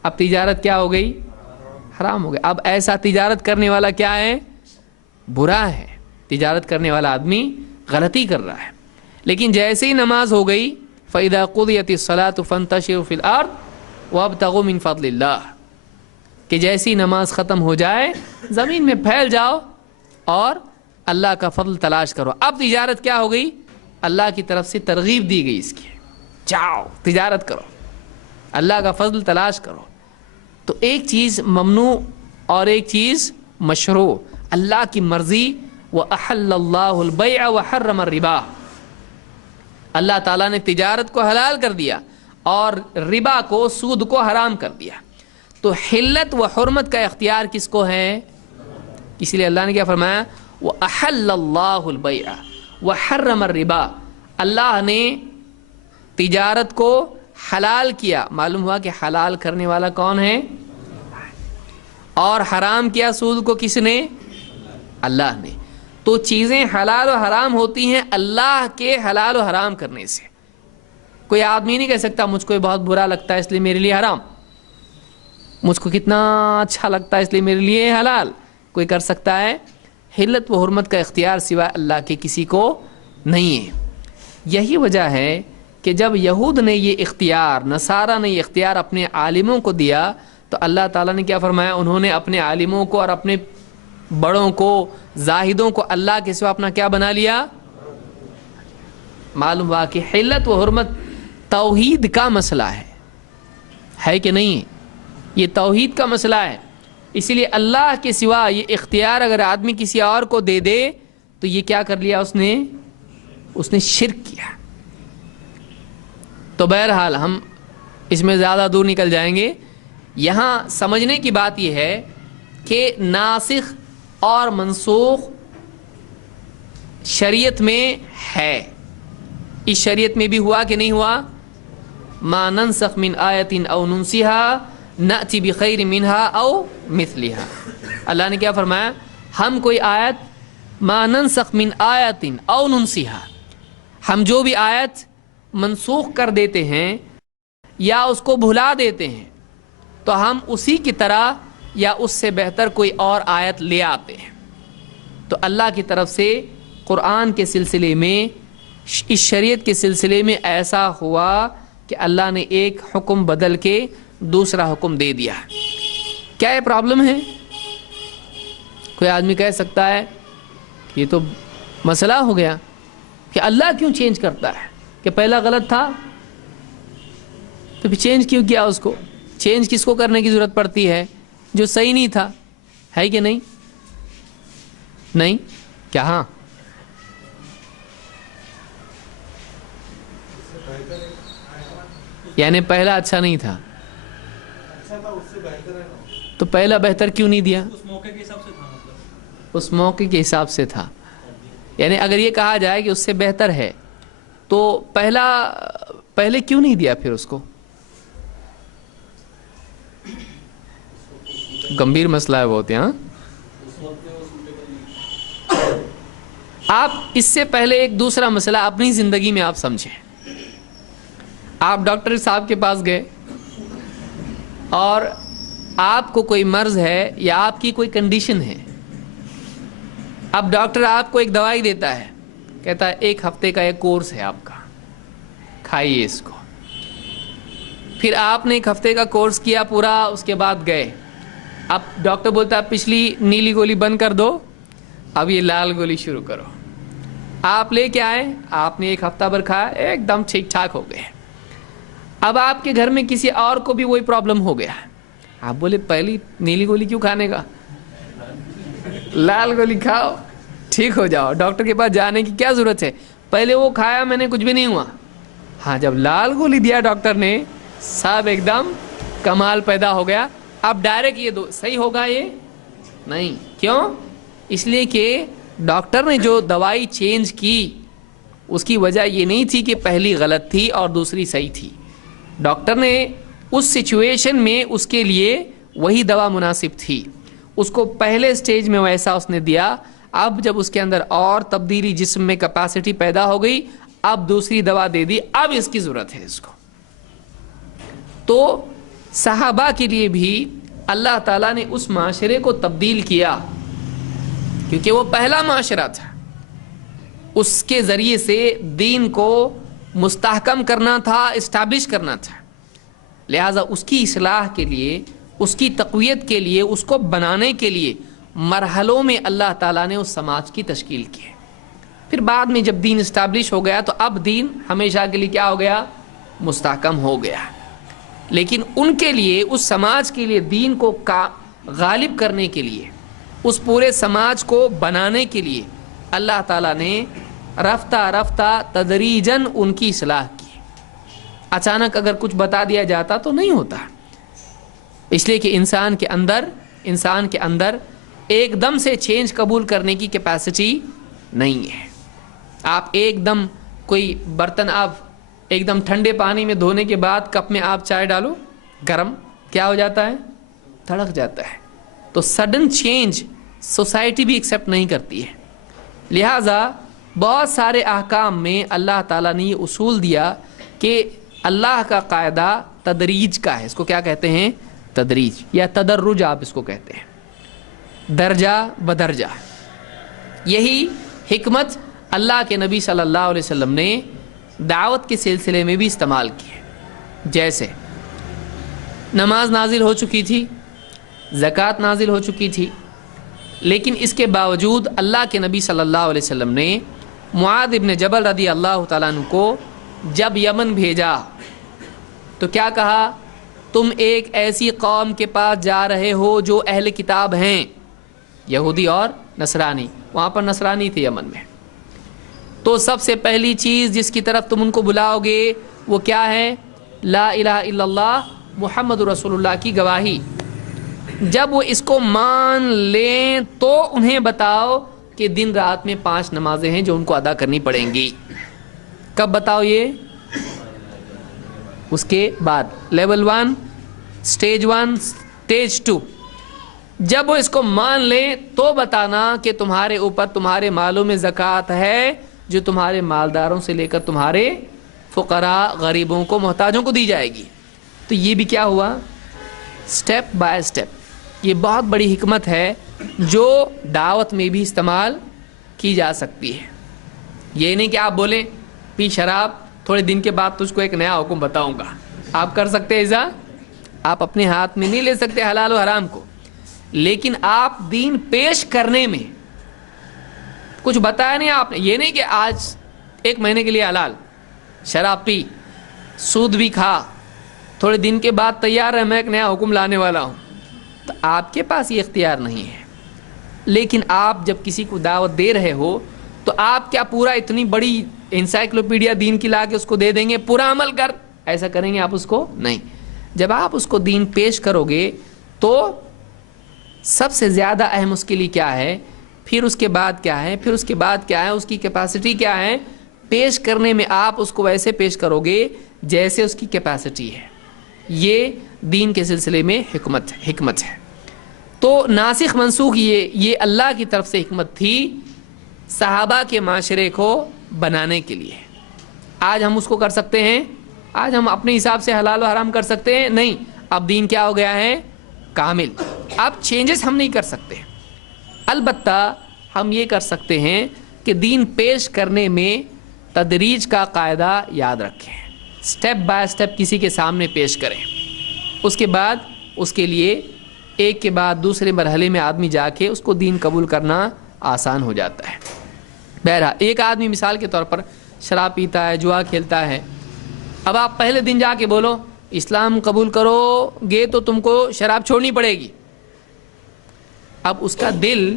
اب تجارت کیا ہو گئی؟ حرام ہو گئی۔ اب ایسا تجارت کرنے والا کیا ہے؟ برا ہے۔ تجارت کرنے والا آدمی غلطی کر رہا ہے۔ لیکن جیسے ہی نماز ہو گئی، فَإِذَا قُضِيَتِ الصَّلَاةُ فَانتَشِرُوا فِي الْأَرْضِ وَابْتَغُوا مِن فَضْلِ اللَّهِ، کہ جیسی نماز ختم ہو جائے زمین میں پھیل جاؤ اور اللہ کا فضل تلاش کرو۔ اب تجارت کیا ہو گئی؟ اللہ کی طرف سے ترغیب دی گئی اس کی، جاؤ تجارت کرو، اللہ کا فضل تلاش کرو۔ تو ایک چیز ممنوع اور ایک چیز مشروع. اللہ کی مرضی وَأَحَلَّ اللَّهُ الْبَيْعَ وَحَرَّمَ الرِّبَا. اللہ تعالیٰ نے تجارت کو حلال کر دیا اور ربا کو، سود کو حرام کر دیا. تو حلت و حرمت کا اختیار کس کو ہے؟ اس لیے اللہ نے کیا فرمایا؟ وَأَحَلَّ اللَّهُ الْبَيْعَ وَحَرَّمَ الرِّبَا. اللہ نے تجارت کو حلال کیا. معلوم ہوا کہ حلال کرنے والا کون ہے؟ اور حرام کیا سود کو کس نے؟ اللہ نے. تو چیزیں حلال و حرام ہوتی ہیں اللہ کے حلال و حرام کرنے سے. کوئی آدمی نہیں کہہ سکتا مجھ کو یہ بہت برا لگتا ہے اس لیے میرے لیے حرام، مجھ کو کتنا اچھا لگتا ہے اس لیے میرے لیے حلال. کوئی کر سکتا ہے؟ حلت و حرمت کا اختیار سوائے اللہ کے کسی کو نہیں ہے. یہی وجہ ہے کہ جب یہود نے یہ اختیار، نصارہ نے یہ اختیار اپنے عالموں کو دیا تو اللہ تعالیٰ نے کیا فرمایا؟ انہوں نے اپنے عالموں کو اور اپنے بڑوں کو، زاہدوں کو اللہ کے سوا اپنا کیا بنا لیا؟ معلوم ہوا کہ حلت و حرمت توحید کا مسئلہ ہے کہ نہیں؟ یہ توحید کا مسئلہ ہے. اسی لیے اللہ کے سوا یہ اختیار اگر آدمی کسی اور کو دے دے تو یہ کیا کر لیا؟ اس نے شرک کیا. تو بہرحال ہم اس میں زیادہ دور نکل جائیں گے. یہاں سمجھنے کی بات یہ ہے کہ ناسخ اور منسوخ شریعت میں ہے. اس شریعت میں بھی ہوا کہ نہیں ہوا؟ ما ننسخ من آیت او ننسیها نأتی بخیر منها او مثلها. اللہ نے کیا فرمایا؟ ہم کوئی آیت، ما ننسخ من آیت او ننسیها، ہم جو بھی آیت منسوخ کر دیتے ہیں یا اس کو بھلا دیتے ہیں تو ہم اسی کی طرح یا اس سے بہتر کوئی اور آیت لے آتے ہیں. تو اللہ کی طرف سے قرآن کے سلسلے میں، اس شریعت کے سلسلے میں ایسا ہوا کہ اللہ نے ایک حکم بدل کے دوسرا حکم دے دیا. کیا یہ پرابلم ہے؟ کوئی آدمی کہہ سکتا ہے کہ یہ تو مسئلہ ہو گیا کہ اللہ کیوں چینج کرتا ہے، کہ پہلا غلط تھا تو پھر چینج کیوں کیا؟ اس کو چینج کس کو کرنے کی ضرورت پڑتی ہے؟ جو صحیح نہیں تھا. ہے کہ نہیں؟ نہیں کیا؟ ہاں یعنی پہلا اچھا نہیں تھا تو پہلا بہتر کیوں نہیں دیا؟ اس موقع کے حساب سے تھا. مطلب اس موقع کے حساب سے تھا. یعنی اگر یہ کہا جائے کہ اس سے بہتر ہے تو پہلے کیوں نہیں دیا پھر اس کو؟ گمبھیر مسئلہ ہے بہت. یہاں آپ اس سے پہلے ایک دوسرا مسئلہ اپنی زندگی میں آپ سمجھیں. آپ ڈاکٹر صاحب کے پاس گئے اور آپ کو کوئی مرض ہے یا آپ کی کوئی کنڈیشن ہے. اب ڈاکٹر آپ کو ایک دوائی دیتا ہے، کہتا ہے 1 ہفتے کا ایک کورس ہے آپ کا، کھائیے اس کو. پھر آپ نے 1 ہفتے کا کورس کیا پورا، اس کے بعد گئے. اب ڈاکٹر بولتا ہے پچھلی نیلی گولی بند کر دو، اب یہ لال گولی شروع کرو. آپ لے کے آئے، آپ نے 1 ہفتہ بھر کھایا، ایک دم ٹھیک ٹھاک ہو گئے. اب آپ کے گھر میں کسی اور کو بھی وہی پرابلم ہو گیا. آپ بولے پہلی نیلی گولی کیوں کھانے کا، لال گولی کھاؤ ٹھیک ہو جاؤ. ڈاکٹر کے پاس جانے کی کیا ضرورت ہے؟ پہلے وہ کھایا میں نے، کچھ بھی نہیں ہوا. ہاں جب لال گولی دیا ڈاکٹر نے، سب ایک دم کمال پیدا ہو گیا. اب ڈائریکٹ یہ صحیح ہوگا؟ یہ نہیں. کیوں؟ اس لیے کہ ڈاکٹر نے جو دوائی چینج کی اس کی وجہ یہ نہیں تھی کہ پہلی غلط تھی اور دوسری صحیح تھی. ڈاکٹر نے اس سچویشن میں اس کے لیے وہی دوا مناسب تھی، اس کو پہلے سٹیج میں ویسا اس نے دیا. اب جب اس کے اندر اور تبدیلی، جسم میں کیپیسٹی پیدا ہو گئی، اب دوسری دوا دے دی، اب اس کی ضرورت ہے اس کو. تو صحابہ کے لیے بھی اللہ تعالیٰ نے اس معاشرے کو تبدیل کیا کیونکہ وہ پہلا معاشرہ تھا. اس کے ذریعے سے دین کو مستحکم کرنا تھا، اسٹیبلش کرنا تھا. لہٰذا اس کی اصلاح کے لیے، اس کی تقویت کے لیے، اس کو بنانے کے لیے مرحلوں میں اللہ تعالیٰ نے اس سماج کی تشکیل کی. پھر بعد میں جب دین اسٹیبلش ہو گیا تو اب دین ہمیشہ کے لیے کیا ہو گیا؟ مستحکم ہو گیا. لیکن ان کے لیے، اس سماج کے لیے، دین کو غالب کرنے کے لیے، اس پورے سماج کو بنانے کے لیے اللہ تعالیٰ نے رفتہ رفتہ تدریجاً ان کی اصلاح کی۔ اچانک اگر کچھ بتا دیا جاتا تو نہیں ہوتا، اس لیے کہ انسان کے اندر ایک دم سے چینج قبول کرنے کی کیپیسٹی نہیں ہے۔ آپ ایک دم کوئی برتن آپ ایک دم ٹھنڈے پانی میں دھونے کے بعد کپ میں آپ چائے ڈالو، گرم، کیا ہو جاتا ہے؟ تڑک جاتا ہے۔ تو سڈن چینج سوسائٹی بھی ایکسیپٹ نہیں کرتی ہے، لہٰذا بہت سارے احکام میں اللہ تعالیٰ نے یہ اصول دیا کہ اللہ کا قاعدہ تدریج کا ہے۔ اس کو کیا کہتے ہیں؟ تدریج یا تدرج آپ اس کو کہتے ہیں، درجہ بدرجہ۔ یہی حکمت اللہ کے نبی صلی اللہ علیہ وسلم نے دعوت کے سلسلے میں بھی استعمال کی ہے۔ جیسے نماز نازل ہو چکی تھی، زکوٰۃ نازل ہو چکی تھی، لیکن اس کے باوجود اللہ کے نبی صلی اللہ علیہ وسلم نے معاذ ابن جبل رضی اللہ تعالیٰ عنہ کو جب یمن بھیجا تو کیا کہا؟ تم ایک ایسی قوم کے پاس جا رہے ہو جو اہل کتاب ہیں، یہودی اور نصرانی، وہاں پر نصرانی تھے یمن میں۔ تو سب سے پہلی چیز جس کی طرف تم ان کو بلاؤ گے وہ کیا ہے؟ لا الہ الا اللہ محمد رسول اللہ کی گواہی۔ جب وہ اس کو مان لیں تو انہیں بتاؤ کہ دن رات میں 5 نمازیں ہیں جو ان کو ادا کرنی پڑیں گی۔ کب بتاؤ یہ؟ اس کے بعد لیول 1، سٹیج 1، سٹیج 2۔ جب وہ اس کو مان لیں تو بتانا کہ تمہارے اوپر تمہارے مالوں میں زکوٰۃ ہے جو تمہارے مالداروں سے لے کر تمہارے فقراء، غریبوں کو، محتاجوں کو دی جائے گی۔ تو یہ بھی کیا ہوا؟ Step by step. یہ بہت بڑی حکمت ہے جو دعوت میں بھی استعمال کی جا سکتی ہے۔ یہ نہیں کہ آپ بولیں پی شراب، تھوڑے دن کے بعد تجھ کو ایک نیا حکم بتاؤں گا۔ آپ کر سکتے ہیں ایسا؟ آپ اپنے ہاتھ میں نہیں لے سکتے حلال و حرام کو، لیکن آپ دین پیش کرنے میں کچھ بتایا نہیں آپ نے۔ یہ نہیں کہ آج 1 مہینے کے لیے حلال، شراب پی، سود بھی کھا، تھوڑے دن کے بعد تیار ہے میں ایک نیا حکم لانے والا ہوں، تو آپ کے پاس یہ اختیار نہیں ہے۔ لیکن آپ جب کسی کو دعوت دے رہے ہو تو آپ کیا پورا اتنی بڑی انسائکلوپیڈیا دین کی لا کے اس کو دے دیں گے پورا عمل کر؟ ایسا کریں گے آپ اس کو؟ نہیں۔ جب آپ اس کو دین پیش کرو گے تو سب سے زیادہ اہم اس کے لیے کیا ہے، پھر اس کے بعد کیا ہے، پھر اس کے بعد کیا ہے، اس کی کیپیسٹی کیا ہے۔ پیش کرنے میں آپ اس کو ویسے پیش کرو گے جیسے اس کی کیپیسٹی ہے۔ یہ دین کے سلسلے میں حکمت ہے۔ تو ناسخ منسوخ یہ اللہ کی طرف سے حکمت تھی صحابہ کے معاشرے کو بنانے کے لیے۔ آج ہم اس کو کر سکتے ہیں؟ آج ہم اپنے حساب سے حلال و حرام کر سکتے ہیں؟ نہیں۔ اب دین کیا ہو گیا ہے؟ کامل۔ اب چینجز ہم نہیں کر سکتے، البتہ ہم یہ کر سکتے ہیں کہ دین پیش کرنے میں تدریج کا قاعدہ یاد رکھیں، سٹیپ بائی سٹیپ کسی کے سامنے پیش کریں، اس کے بعد اس کے لیے ایک کے بعد دوسرے مرحلے میں آدمی جا کے اس کو دین قبول کرنا آسان ہو جاتا ہے۔ بہرحال ایک آدمی مثال کے طور پر شراب پیتا ہے، جوا کھیلتا ہے، اب آپ پہلے دن جا کے بولو اسلام قبول کرو گے تو تم کو شراب چھوڑنی پڑے گی، اب اس کا دل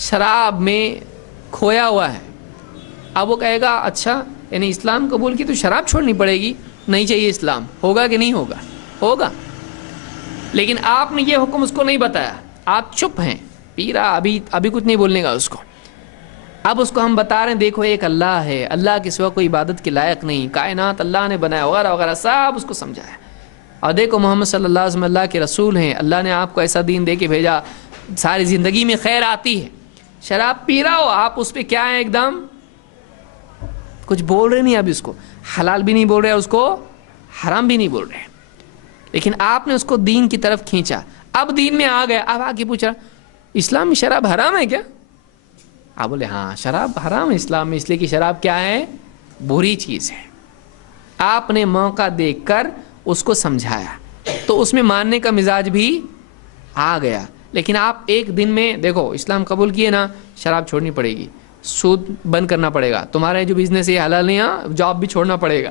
شراب میں کھویا ہوا ہے، اب وہ کہے گا اچھا یعنی اسلام قبول کی تو شراب چھوڑنی پڑے گی، نہیں چاہیے اسلام، ہوگا کہ نہیں ہوگا؟ ہوگا۔ لیکن آپ نے یہ حکم اس کو نہیں بتایا، آپ چپ ہیں، پی رہا، ابھی کچھ نہیں بولنے گا اس کو۔ اب اس کو ہم بتا رہے ہیں دیکھو ایک اللہ ہے، اللہ کے سوا کوئی عبادت کے لائق نہیں، کائنات اللہ نے بنایا وغیرہ وغیرہ سب اس کو سمجھایا، اور دیکھو محمد صلی اللہ علیہ وسلم اللہ کے رسول ہیں، اللہ نے آپ کو ایسا دین دے کے بھیجا، ساری زندگی میں خیر آتی ہے۔ شراب پی رہا ہو آپ، اس پہ کیا ہے، ایک دم کچھ بول رہے نہیں، اب اس کو حلال بھی نہیں بول رہے، اس کو حرام بھی نہیں بول رہے، لیکن آپ نے اس کو دین کی طرف کھینچا، اب دین میں آ گیا، اب آ کے پوچھا اسلام میں شراب حرام ہے کیا؟ آپ بولے ہاں شراب حرام ہے اسلام میں، اس لیے کہ شراب کیا ہے، بری چیز ہے۔ آپ نے موقع دیکھ کر اس کو سمجھایا تو اس میں ماننے کا مزاج بھی آ گیا۔ لیکن آپ ایک دن میں دیکھو اسلام قبول کیے نا، شراب چھوڑنی پڑے گی، سود بند کرنا پڑے گا، تمہارے جو بزنس ہے حلال نہیں، جاب بھی چھوڑنا پڑے گا،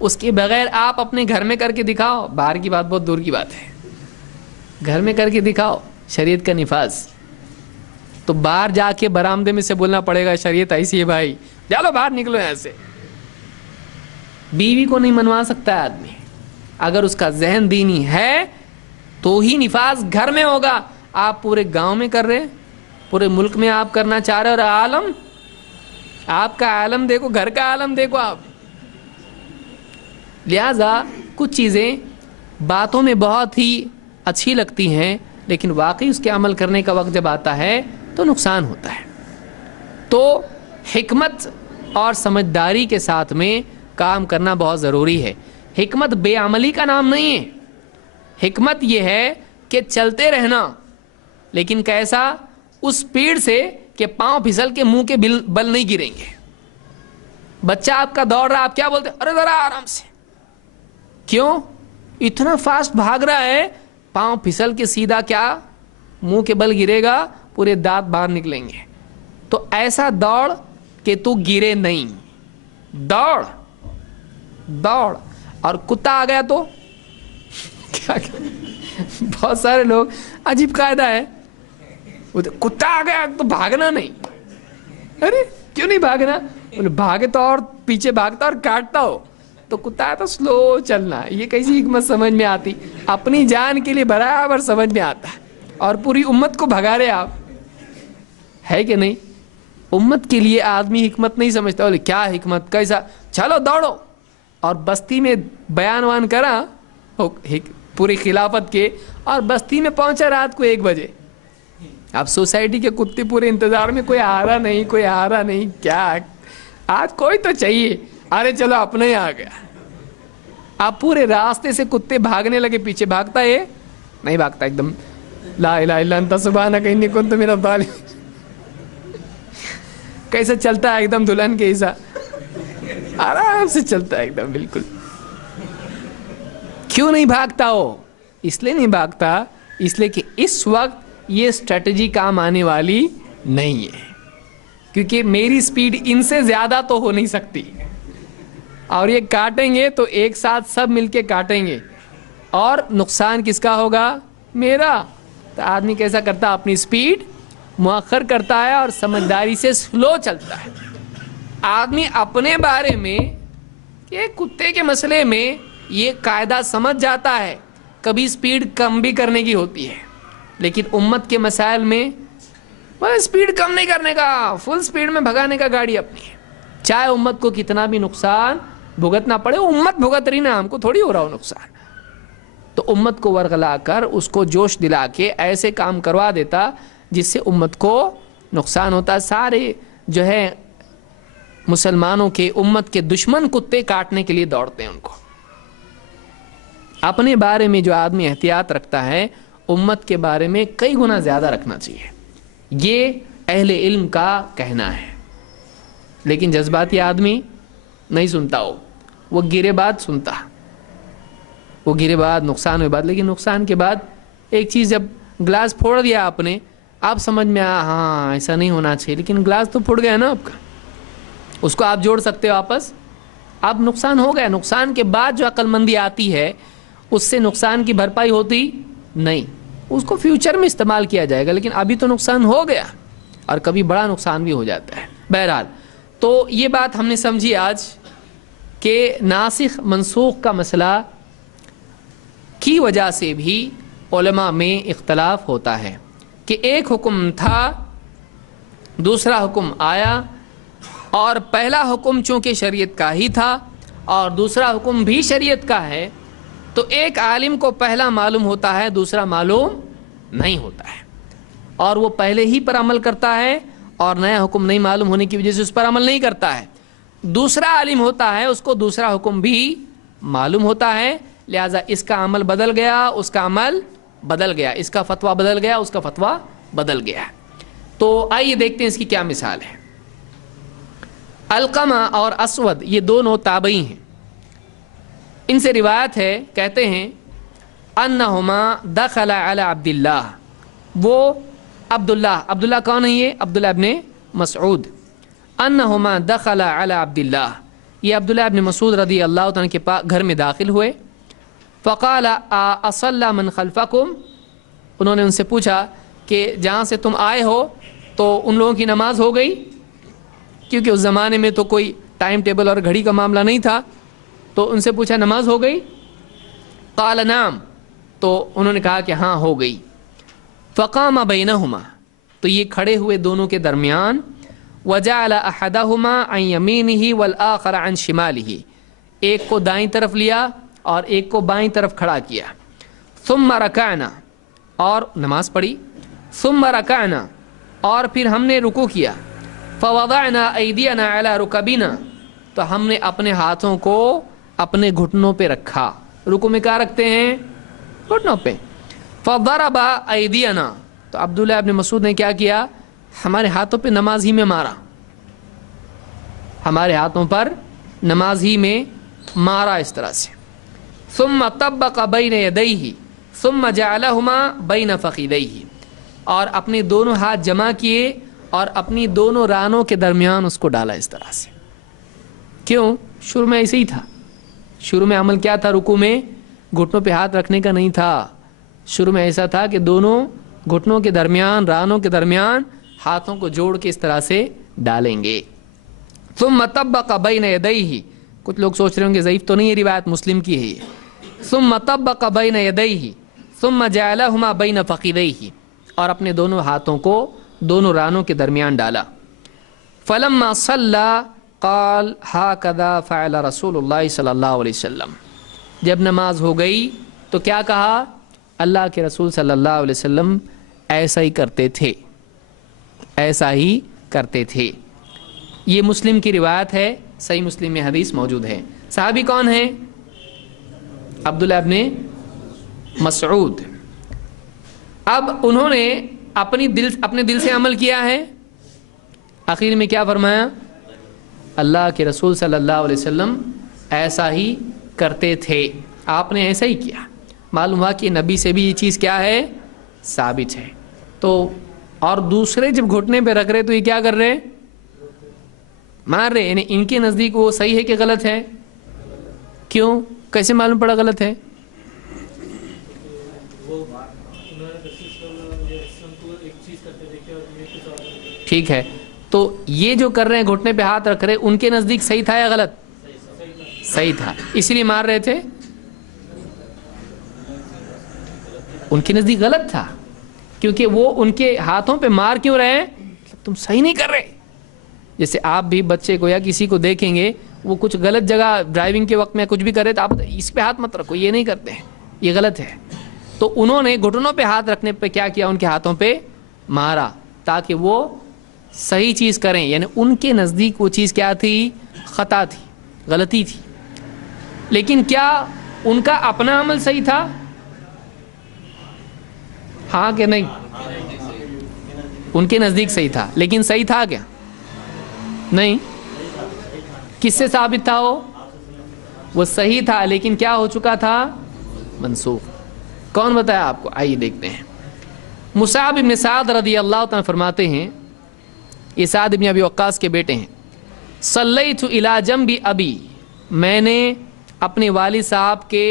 اس کے بغیر آپ اپنے گھر میں کر کے دکھاؤ. باہر کی بات بہت دور کی بات ہے, گھر میں کر کے دکھاؤ شریعت کا نفاذ. تو باہر جا کے برآمدے میں سے بولنا پڑے گا شریعت ایسی ہے بھائی, چلو باہر نکلو یہاں سے. بیوی کو نہیں منوا سکتا ہے آدمی. اگر اس کا ذہن دینی ہے تو ہی نفاذ گھر میں ہوگا. آپ پورے گاؤں میں کر رہے, پورے ملک میں آپ کرنا چاہ رہے, اور عالم, آپ کا عالم دیکھو, گھر کا عالم دیکھو آپ. لہذا کچھ چیزیں باتوں میں بہت ہی اچھی لگتی ہیں, لیکن واقعی اس کے عمل کرنے کا وقت جب آتا ہے تو نقصان ہوتا ہے. تو حکمت اور سمجھداری کے ساتھ میں کام کرنا بہت ضروری ہے. حکمت بے عملی کا نام نہیں ہے. حکمت یہ ہے کہ چلتے رہنا, لیکن کیسا, اس سپیڈ سے کہ پاؤں پھسل کے منہ کے بل نہیں گریں گے. بچہ آپ کا دوڑ رہا, آپ کیا بولتے, ارے ذرا آرام سے. کیوں اتنا فاسٹ بھاگ رہا ہے, پاؤں پھسل کے سیدھا کیا منہ کے بل گرے گا, پورے دانت باہر نکلیں گے. تو ایسا دوڑ کہ تو گرے نہیں, دوڑ دوڑ. اور کتا آ گیا تو کیا, بہت سارے لوگ, عجیب قاعدہ ہے, کتا آ گیا تو بھاگنا نہیں. ارے کیوں نہیں بھاگنا, بھاگے تو اور پیچھے بھاگتا اور کاٹتا ہو, تو کتا ہے تو سلو چلنا. یہ کیسی حکمت سمجھ میں آتی؟ اپنی جان کے لیے برابر سمجھ میں آتا ہے, اور پوری امت کو بھگا رہے آپ, ہے کہ نہیں؟ امت کے لیے آدمی حکمت نہیں سمجھتا. بولے کیا حکمت, کیسا, چلو دوڑو. اور بستی میں بیان وان کرا پوری خلافت کے, اور بستی میں پہنچا رات کو 1 بجے. اب سوسائٹی کے کتے پورے انتظار میں, کوئی آ رہا نہیں, کوئی آ رہا نہیں, کیا آج کوئی تو چاہیے. ارے چلو اپنے ہی آ گیا. آپ پورے راستے سے کتے بھاگنے لگے, پیچھے بھاگتا ہے نہیں بھاگتا, ایک دم لا الہ الا انت سبحانک انی کنت من الظالمین. کیسے چلتا ہے, ایک دم دلہن کے ایسا آرام سے چلتا ہے ایک دم بالکل. کیوں نہیں بھاگتا ہو؟ اس لیے نہیں بھاگتا, اس لیے کہ اس وقت یہ اسٹریٹجی کام آنے والی نہیں ہے, کیونکہ میری سپیڈ ان سے زیادہ تو ہو نہیں سکتی, اور یہ کاٹیں گے تو ایک ساتھ سب مل کے کاٹیں گے, اور نقصان کس کا ہوگا, میرا. تو آدمی کیسا کرتا, اپنی سپیڈ مؤخر کرتا ہے اور سمجھداری سے سلو چلتا ہے. آدمی اپنے بارے میں کہ کتے کے مسئلے میں یہ قاعدہ سمجھ جاتا ہے, کبھی سپیڈ کم بھی کرنے کی ہوتی ہے, لیکن امت کے مسائل میں سپیڈ کم نہیں کرنے کا, فل سپیڈ میں بھگانے کا گاڑی اپنی ہے. چاہے امت کو کتنا بھی نقصان بھگتنا پڑے, امت بھگت رہی نا, ہم کو تھوڑی ہو رہا ہو نقصان. تو امت کو ورغلا کر, اس کو جوش دلا کے ایسے کام کروا دیتا جس سے امت کو نقصان ہوتا. سارے جو ہے مسلمانوں کے, امت کے دشمن کتے کاٹنے کے لیے دوڑتے ہیں ان کو. اپنے بارے میں جو آدمی احتیاط رکھتا ہے, امت کے بارے میں کئی گنا زیادہ رکھنا چاہیے. یہ اہل علم کا کہنا ہے. لیکن جذباتی آدمی نہیں سنتا, وہ گرے بعد سنتا, وہ گرے بعد نقصان ہوئے بعد. لیکن نقصان کے بعد ایک چیز, جب گلاس پھوڑ دیا آپ نے, آپ سمجھ میں آیا ہاں ایسا نہیں ہونا چاہیے, لیکن گلاس تو پھوڑ گیا نا آپ کا, اس کو آپ جوڑ سکتے ہو واپس, اب نقصان ہو گیا. نقصان کے بعد جو عقل مندی آتی ہے, اس سے نقصان کی بھرپائی ہوتی نہیں, اس کو فیوچر میں استعمال کیا جائے گا, لیکن ابھی تو نقصان ہو گیا, اور کبھی بڑا نقصان بھی ہو جاتا ہے. بہرحال تو یہ بات ہم نے سمجھی آج کہ ناسخ منسوخ کا مسئلہ کی وجہ سے بھی علماء میں اختلاف ہوتا ہے کہ ایک حکم تھا, دوسرا حکم آیا, اور پہلا حکم چونکہ شریعت کا ہی تھا اور دوسرا حکم بھی شریعت کا ہے, تو ایک عالم کو پہلا معلوم ہوتا ہے, دوسرا معلوم نہیں ہوتا ہے, اور وہ پہلے ہی پر عمل کرتا ہے, اور نیا حکم نہیں معلوم ہونے کی وجہ سے اس پر عمل نہیں کرتا ہے. دوسرا عالم ہوتا ہے, اس کو دوسرا حکم بھی معلوم ہوتا ہے, لہذا اس کا عمل بدل گیا, اس کا عمل بدل گیا, اس کا فتویٰ بدل گیا, اس کا فتویٰ بدل گیا. تو آئیے دیکھتے ہیں اس کی کیا مثال ہے. علقمہ اور اسود یہ دونوں تابعی ہیں. ان سے روایت ہے, کہتے ہیں انہما دخل علی عبداللہ, وہ عبداللہ کون ہے, یہ عبداللہ ابن مسعود. انہما دخل علی عبداللہ, یہ عبداللہ ابن مسعود رضی اللہ عنہ کے پاس گھر میں داخل ہوئے. فقال اصلی من خلفکم، انہوں نے ان سے پوچھا کہ جہاں سے تم آئے ہو تو ان لوگوں کی نماز ہو گئی، کیونکہ اس زمانے میں تو کوئی ٹائم ٹیبل اور گھڑی کا معاملہ نہیں تھا. تو ان سے پوچھا نماز ہو گئی؟ قال نعم، تو انہوں نے کہا کہ ہاں ہو گئی. فقام بینہما، تو یہ کھڑے ہوئے دونوں کے درمیان. وجعل احدہما عن یمینہ والآخر عن شمالہ، ایک کو دائیں طرف لیا اور ایک کو بائیں طرف کھڑا کیا. ثم رکعنا، اور نماز پڑھی. ثم رکعنا، اور پھر ہم نے رکوع کیا. فوضعنا ایدینا علی رکبنا، تو ہم نے اپنے ہاتھوں کو اپنے گھٹنوں پہ رکھا. رکوع میں کیا رکھتے ہیں؟ گھٹنوں پہ. فضرب ایدینا، تو عبداللہ ابن مسعود نے کیا کیا؟ ہمارے ہاتھوں پہ نماز ہی میں مارا، ہمارے ہاتھوں پر نماز ہی میں مارا اس طرح سے. ثم طبق بین یدیہ ثم جعلہما بین فخذیہ، اور اپنے دونوں ہاتھ جمع کیے اور اپنی دونوں رانوں کے درمیان اس کو ڈالا اس طرح سے. کیوں؟ شروع میں ایسے ہی تھا. شروع میں عمل کیا تھا؟ رکوع میں گھٹنوں پہ ہاتھ رکھنے کا نہیں تھا. شروع میں ایسا تھا کہ دونوں گھٹنوں کے درمیان، رانوں کے درمیان ہاتھوں کو جوڑ کے اس طرح سے ڈالیں گے. ثم طبق بین یدیہ، کچھ لوگ سوچ رہے ہوں گے ضعیف تو نہیں ہے روایت، مسلم کی ہے یہ. ثم طبق بین یدیہ ثم جعلہما بین فخذیہ، اور اپنے دونوں ہاتھوں کو دونوں رانوں کے درمیان ڈالا. فلما صلی قال ہاکذا فعل رسول اللہ صلی اللہ علیہ وسلم، جب نماز ہو گئی تو کیا کہا؟ اللہ کے رسول صلی اللہ علیہ وسلم ایسا ہی کرتے تھے، ایسا ہی کرتے تھے. یہ مسلم کی روایت ہے، صحیح مسلم میں حدیث موجود ہے. صحابی کون ہیں؟ عبداللہ ابن مسعود. اب انہوں نے اپنے دل سے عمل کیا ہے. آخر میں کیا فرمایا؟ اللہ کے رسول صلی اللہ علیہ وسلم ایسا ہی کرتے تھے، آپ نے ایسا ہی کیا. معلوم ہوا کہ نبی سے بھی یہ چیز کیا ہے؟ ثابت ہے. تو اور دوسرے جب گھٹنے پہ رکھ رہے تو یہ کیا کر رہے؟ مار رہے. یعنی ان کے نزدیک وہ صحیح ہے کہ غلط ہے؟ کیوں؟ کیسے معلوم پڑا غلط ہے؟ ٹھیک ہے، تو یہ جو کر رہے ہیں گھٹنے پہ ہاتھ رکھ رہے، ان کے نزدیک صحیح تھا یا غلط؟ صحیح تھا، اسی لیے مار رہے تھے. ان کے نزدیک غلط تھا کیونکہ وہ ان کے ہاتھوں پہ مار کیوں رہے ہیں؟ تم صحیح نہیں کر رہے. جیسے آپ بھی بچے کو یا کسی کو دیکھیں گے وہ کچھ غلط جگہ ڈرائیونگ کے وقت میں کچھ بھی کرے تو آپ اس پہ ہاتھ مت رکھو، یہ نہیں کرتے ہیں، یہ غلط ہے. تو انہوں نے گھٹنوں پہ ہاتھ رکھنے پہ کیا کیا؟ ان کے ہاتھوں پہ مارا تاکہ وہ صحیح چیز کریں. یعنی ان کے نزدیک وہ چیز کیا تھی؟ خطا تھی، غلطی تھی. لیکن کیا ان کا اپنا عمل صحیح تھا؟ ہاں کہ نہیں؟ ان کے نزدیک صحیح تھا، لیکن صحیح تھا کیا؟ نہیں. کس سے ثابت تھا وہ صحیح تھا لیکن کیا ہو چکا تھا؟ منسوخ. کون بتایا آپ کو؟ آئیے دیکھتے ہیں. مصعب ابن سعد رضی اللہ تعالیٰ فرماتے ہیں، یہ سعد ابن ابی وقاص کے بیٹے ہیں، صلیت الی جنب ابی، میں نے اپنے والد صاحب کے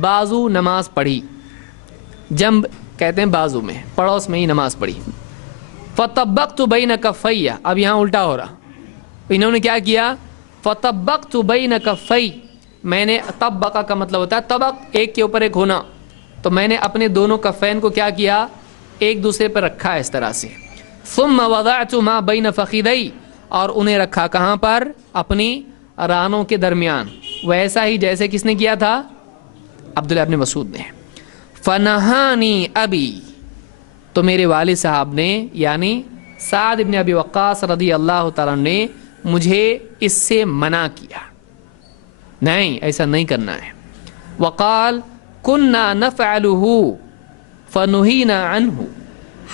بازو نماز پڑھی. جنب کہتے ہیں بازو میں، پڑوس میں ہی نماز پڑھی. فطبقت بین کفی، اب یہاں الٹا ہو رہا. انہوں نے کیا کیا؟ فطبقت بین کفی، میں نے، طبقہ کا مطلب ہوتا ہے طبق، ایک کے اوپر ایک ہونا. تو میں نے اپنے دونوں کفین کو کیا کیا؟ ایک دوسرے پر رکھا اس طرح سے. ثم وضعت ما بین فخذی، اور انہیں رکھا کہاں پر؟ اپنی رانوں کے درمیان، ویسا ہی جیسے کس نے کیا تھا؟ عبداللہ ابن مسعود نے. فنہانی ابی، تو میرے والد صاحب نے یعنی سعد ابن ابی وقاص رضی اللہ تعالیٰ نے مجھے اس سے منع کیا، نہیں ایسا نہیں کرنا ہے. وقال کننا نفعلہ فنہینا عنہ،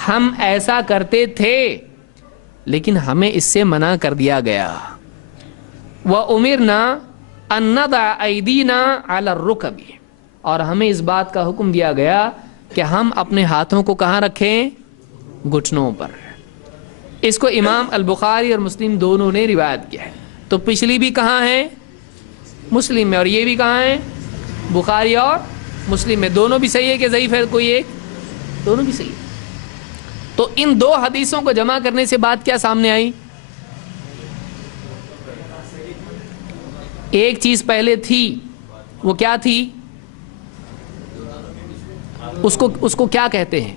ہم ایسا کرتے تھے لیکن ہمیں اس سے منع کر دیا گیا. وامرنا ان نضع ایدینا علی الرکب، اور ہمیں اس بات کا حکم دیا گیا کہ ہم اپنے ہاتھوں کو کہاں رکھیں؟ گھٹنوں پر. اس کو امام البخاری اور مسلم دونوں نے روایت کیا ہے. تو پچھلی بھی کہاں ہے؟ مسلم میں, اور یہ بھی کہاں ہے؟ بخاری اور مسلم میں. دونوں بھی صحیح ہے کہ ضعیف ہے کوئی ایک؟ دونوں بھی صحیح ہے. تو ان دو حدیثوں کو جمع کرنے سے بات کیا سامنے آئی؟ ایک چیز پہلے تھی, وہ کیا تھی؟ اس کو کیا کہتے ہیں؟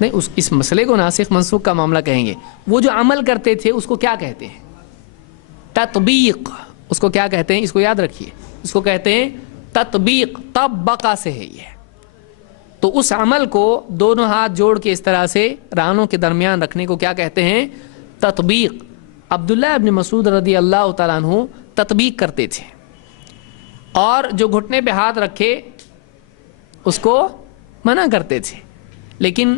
نہیں, اس مسئلے کو ناسخ منسوخ کا معاملہ کہیں گے. وہ جو عمل کرتے تھے اس کو کیا کہتے ہیں؟ تطبیق. اس کو کیا کہتے ہیں؟ اس کو یاد رکھیے, اس کو کہتے ہیں تطبیق. طبقہ سے ہے یہ. تو اس عمل کو دونوں ہاتھ جوڑ کے اس طرح سے رانوں کے درمیان رکھنے کو کیا کہتے ہیں؟ تطبیق. عبداللہ ابن مسعود رضی اللہ تعالیٰ عنہ تطبیق کرتے تھے, اور جو گھٹنے پہ ہاتھ رکھے اس کو منع کرتے تھے. لیکن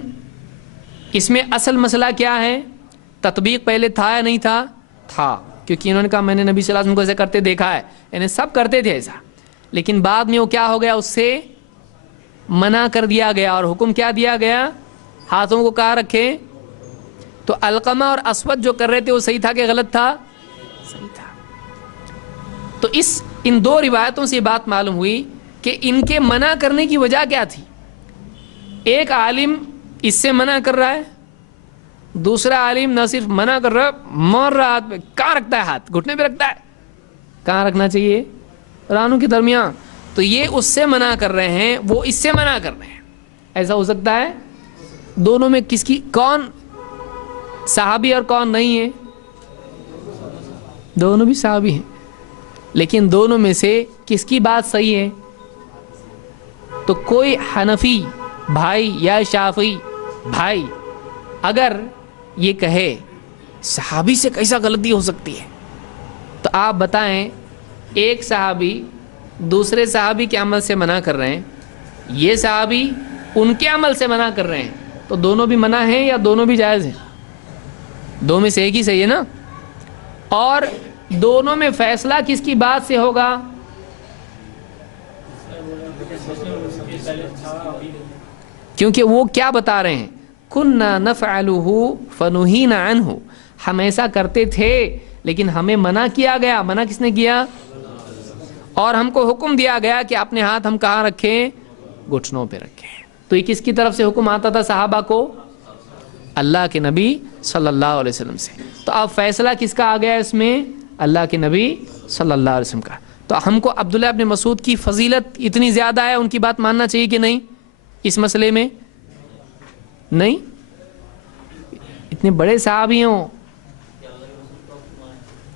اس میں اصل مسئلہ کیا ہے؟ تطبیق پہلے تھا یا نہیں تھا؟ تھا, کیونکہ انہوں نے کہا میں نے نبی صلی اللہ علیہ وسلم کو ایسے کرتے دیکھا ہے, یعنی سب کرتے تھے ایسا. لیکن بعد میں وہ کیا ہو گیا؟ اس سے منع کر دیا گیا, اور حکم کیا دیا گیا؟ ہاتھوں کو کہاں رکھیں؟ تو علقمہ اور اسود جو کر رہے تھے وہ صحیح تھا کہ غلط تھا؟ صحیح تھا. تو ان دو روایتوں سے بات معلوم ہوئی کہ ان کے منع کرنے کی وجہ کیا تھی. ایک عالم اس سے منع کر رہا ہے, دوسرا عالم نہ صرف منع کر رہا ہے, مار رہا ہاتھ پہ. کہاں رکھتا ہے؟ ہاتھ گھٹنے پہ رکھتا ہے. کہاں رکھنا چاہیے؟ رانوں کے درمیان. تو یہ اس سے منع کر رہے ہیں, وہ اس سے منع کر رہے ہیں. ایسا ہو سکتا ہے؟ دونوں میں کون صحابی اور کون نہیں ہے؟ دونوں بھی صحابی ہیں, لیکن دونوں میں سے کس کی بات صحیح ہے؟ تو کوئی حنفی بھائی یا شافعی بھائی اگر یہ کہے صحابی سے کیسا غلطی ہو سکتی ہے, تو آپ بتائیں, ایک صحابی دوسرے صحابی کے عمل سے منع کر رہے ہیں, یہ صحابی ان کے عمل سے منع کر رہے ہیں, تو دونوں بھی منع ہیں یا دونوں بھی جائز ہیں؟ دو میں سے ایک ہی صحیح ہے نا. اور دونوں میں فیصلہ کس کی بات سے ہوگا؟ کیونکہ وہ کیا بتا رہے ہیں؟ كُنَّا نَفْعَلُهُ فَنُهِينَ عَنْهُ, ہم ایسا کرتے تھے لیکن ہمیں منع کیا گیا. منع کس نے کیا؟ اور ہم کو حکم دیا گیا کہ اپنے ہاتھ ہم کہاں رکھیں؟ گھٹنوں پہ رکھیں. تو یہ کس کی طرف سے حکم آتا تھا صحابہ کو؟ اللہ کے نبی صلی اللہ علیہ وسلم سے. تو اب فیصلہ کس کا آ گیا اس میں؟ اللہ کے نبی صلی اللہ علیہ وسلم کا. تو ہم کو عبداللہ ابن مسعود کی فضیلت اتنی زیادہ ہے, ان کی بات ماننا چاہیے کہ نہیں اس مسئلے میں؟ نہیں, اتنے بڑے صحابی ہوں,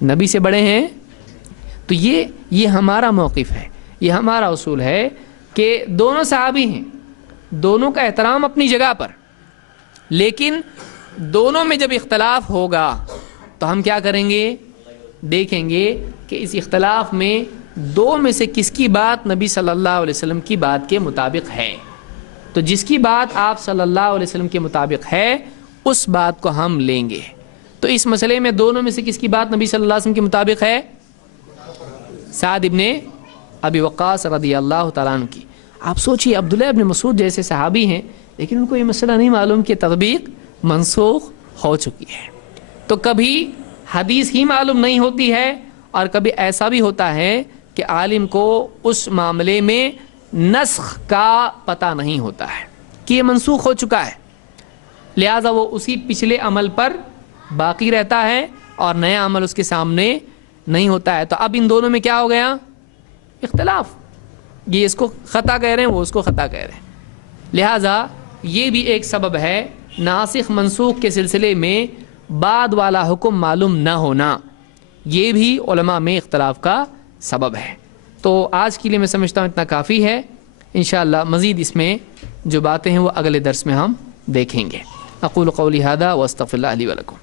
نبی سے بڑے ہیں. تو یہ ہمارا موقف ہے, یہ ہمارا اصول ہے کہ دونوں صحابی ہیں, دونوں کا احترام اپنی جگہ پر, لیکن دونوں میں جب اختلاف ہوگا تو ہم کیا کریں گے؟ دیکھیں گے کہ اس اختلاف میں دو میں سے کس کی بات نبی صلی اللہ علیہ وسلم کی بات کے مطابق ہے. تو جس کی بات آپ صلی اللہ علیہ وسلم کے مطابق ہے اس بات کو ہم لیں گے. تو اس مسئلے میں دونوں میں سے کس کی بات نبی صلی اللہ علیہ وسلم کے مطابق ہے؟ سعد ابن ابی وقاص رضی اللہ تعالیٰ عنہ کی. آپ سوچئے, عبداللہ ابن مسعود جیسے صحابی ہیں, لیکن ان کو یہ مسئلہ نہیں معلوم کہ تطبیق منسوخ ہو چکی ہے. تو کبھی حدیث ہی معلوم نہیں ہوتی ہے, اور کبھی ایسا بھی ہوتا ہے کہ عالم کو اس معاملے میں نسخ کا پتہ نہیں ہوتا ہے کہ یہ منسوخ ہو چکا ہے, لہذا وہ اسی پچھلے عمل پر باقی رہتا ہے اور نیا عمل اس کے سامنے نہیں ہوتا ہے. تو اب ان دونوں میں کیا ہو گیا؟ اختلاف. یہ اس کو خطا کہہ رہے ہیں, وہ اس کو خطا کہہ رہے ہیں. لہذا یہ بھی ایک سبب ہے ناسخ منسوخ کے سلسلے میں بعد والا حکم معلوم نہ ہونا, یہ بھی علماء میں اختلاف کا سبب ہے. تو آج کے لیے میں سمجھتا ہوں اتنا کافی ہے. انشاءاللہ مزید اس میں جو باتیں ہیں وہ اگلے درس میں ہم دیکھیں گے. اقول قولی ھذا واستغفر اللہ لی ولکم.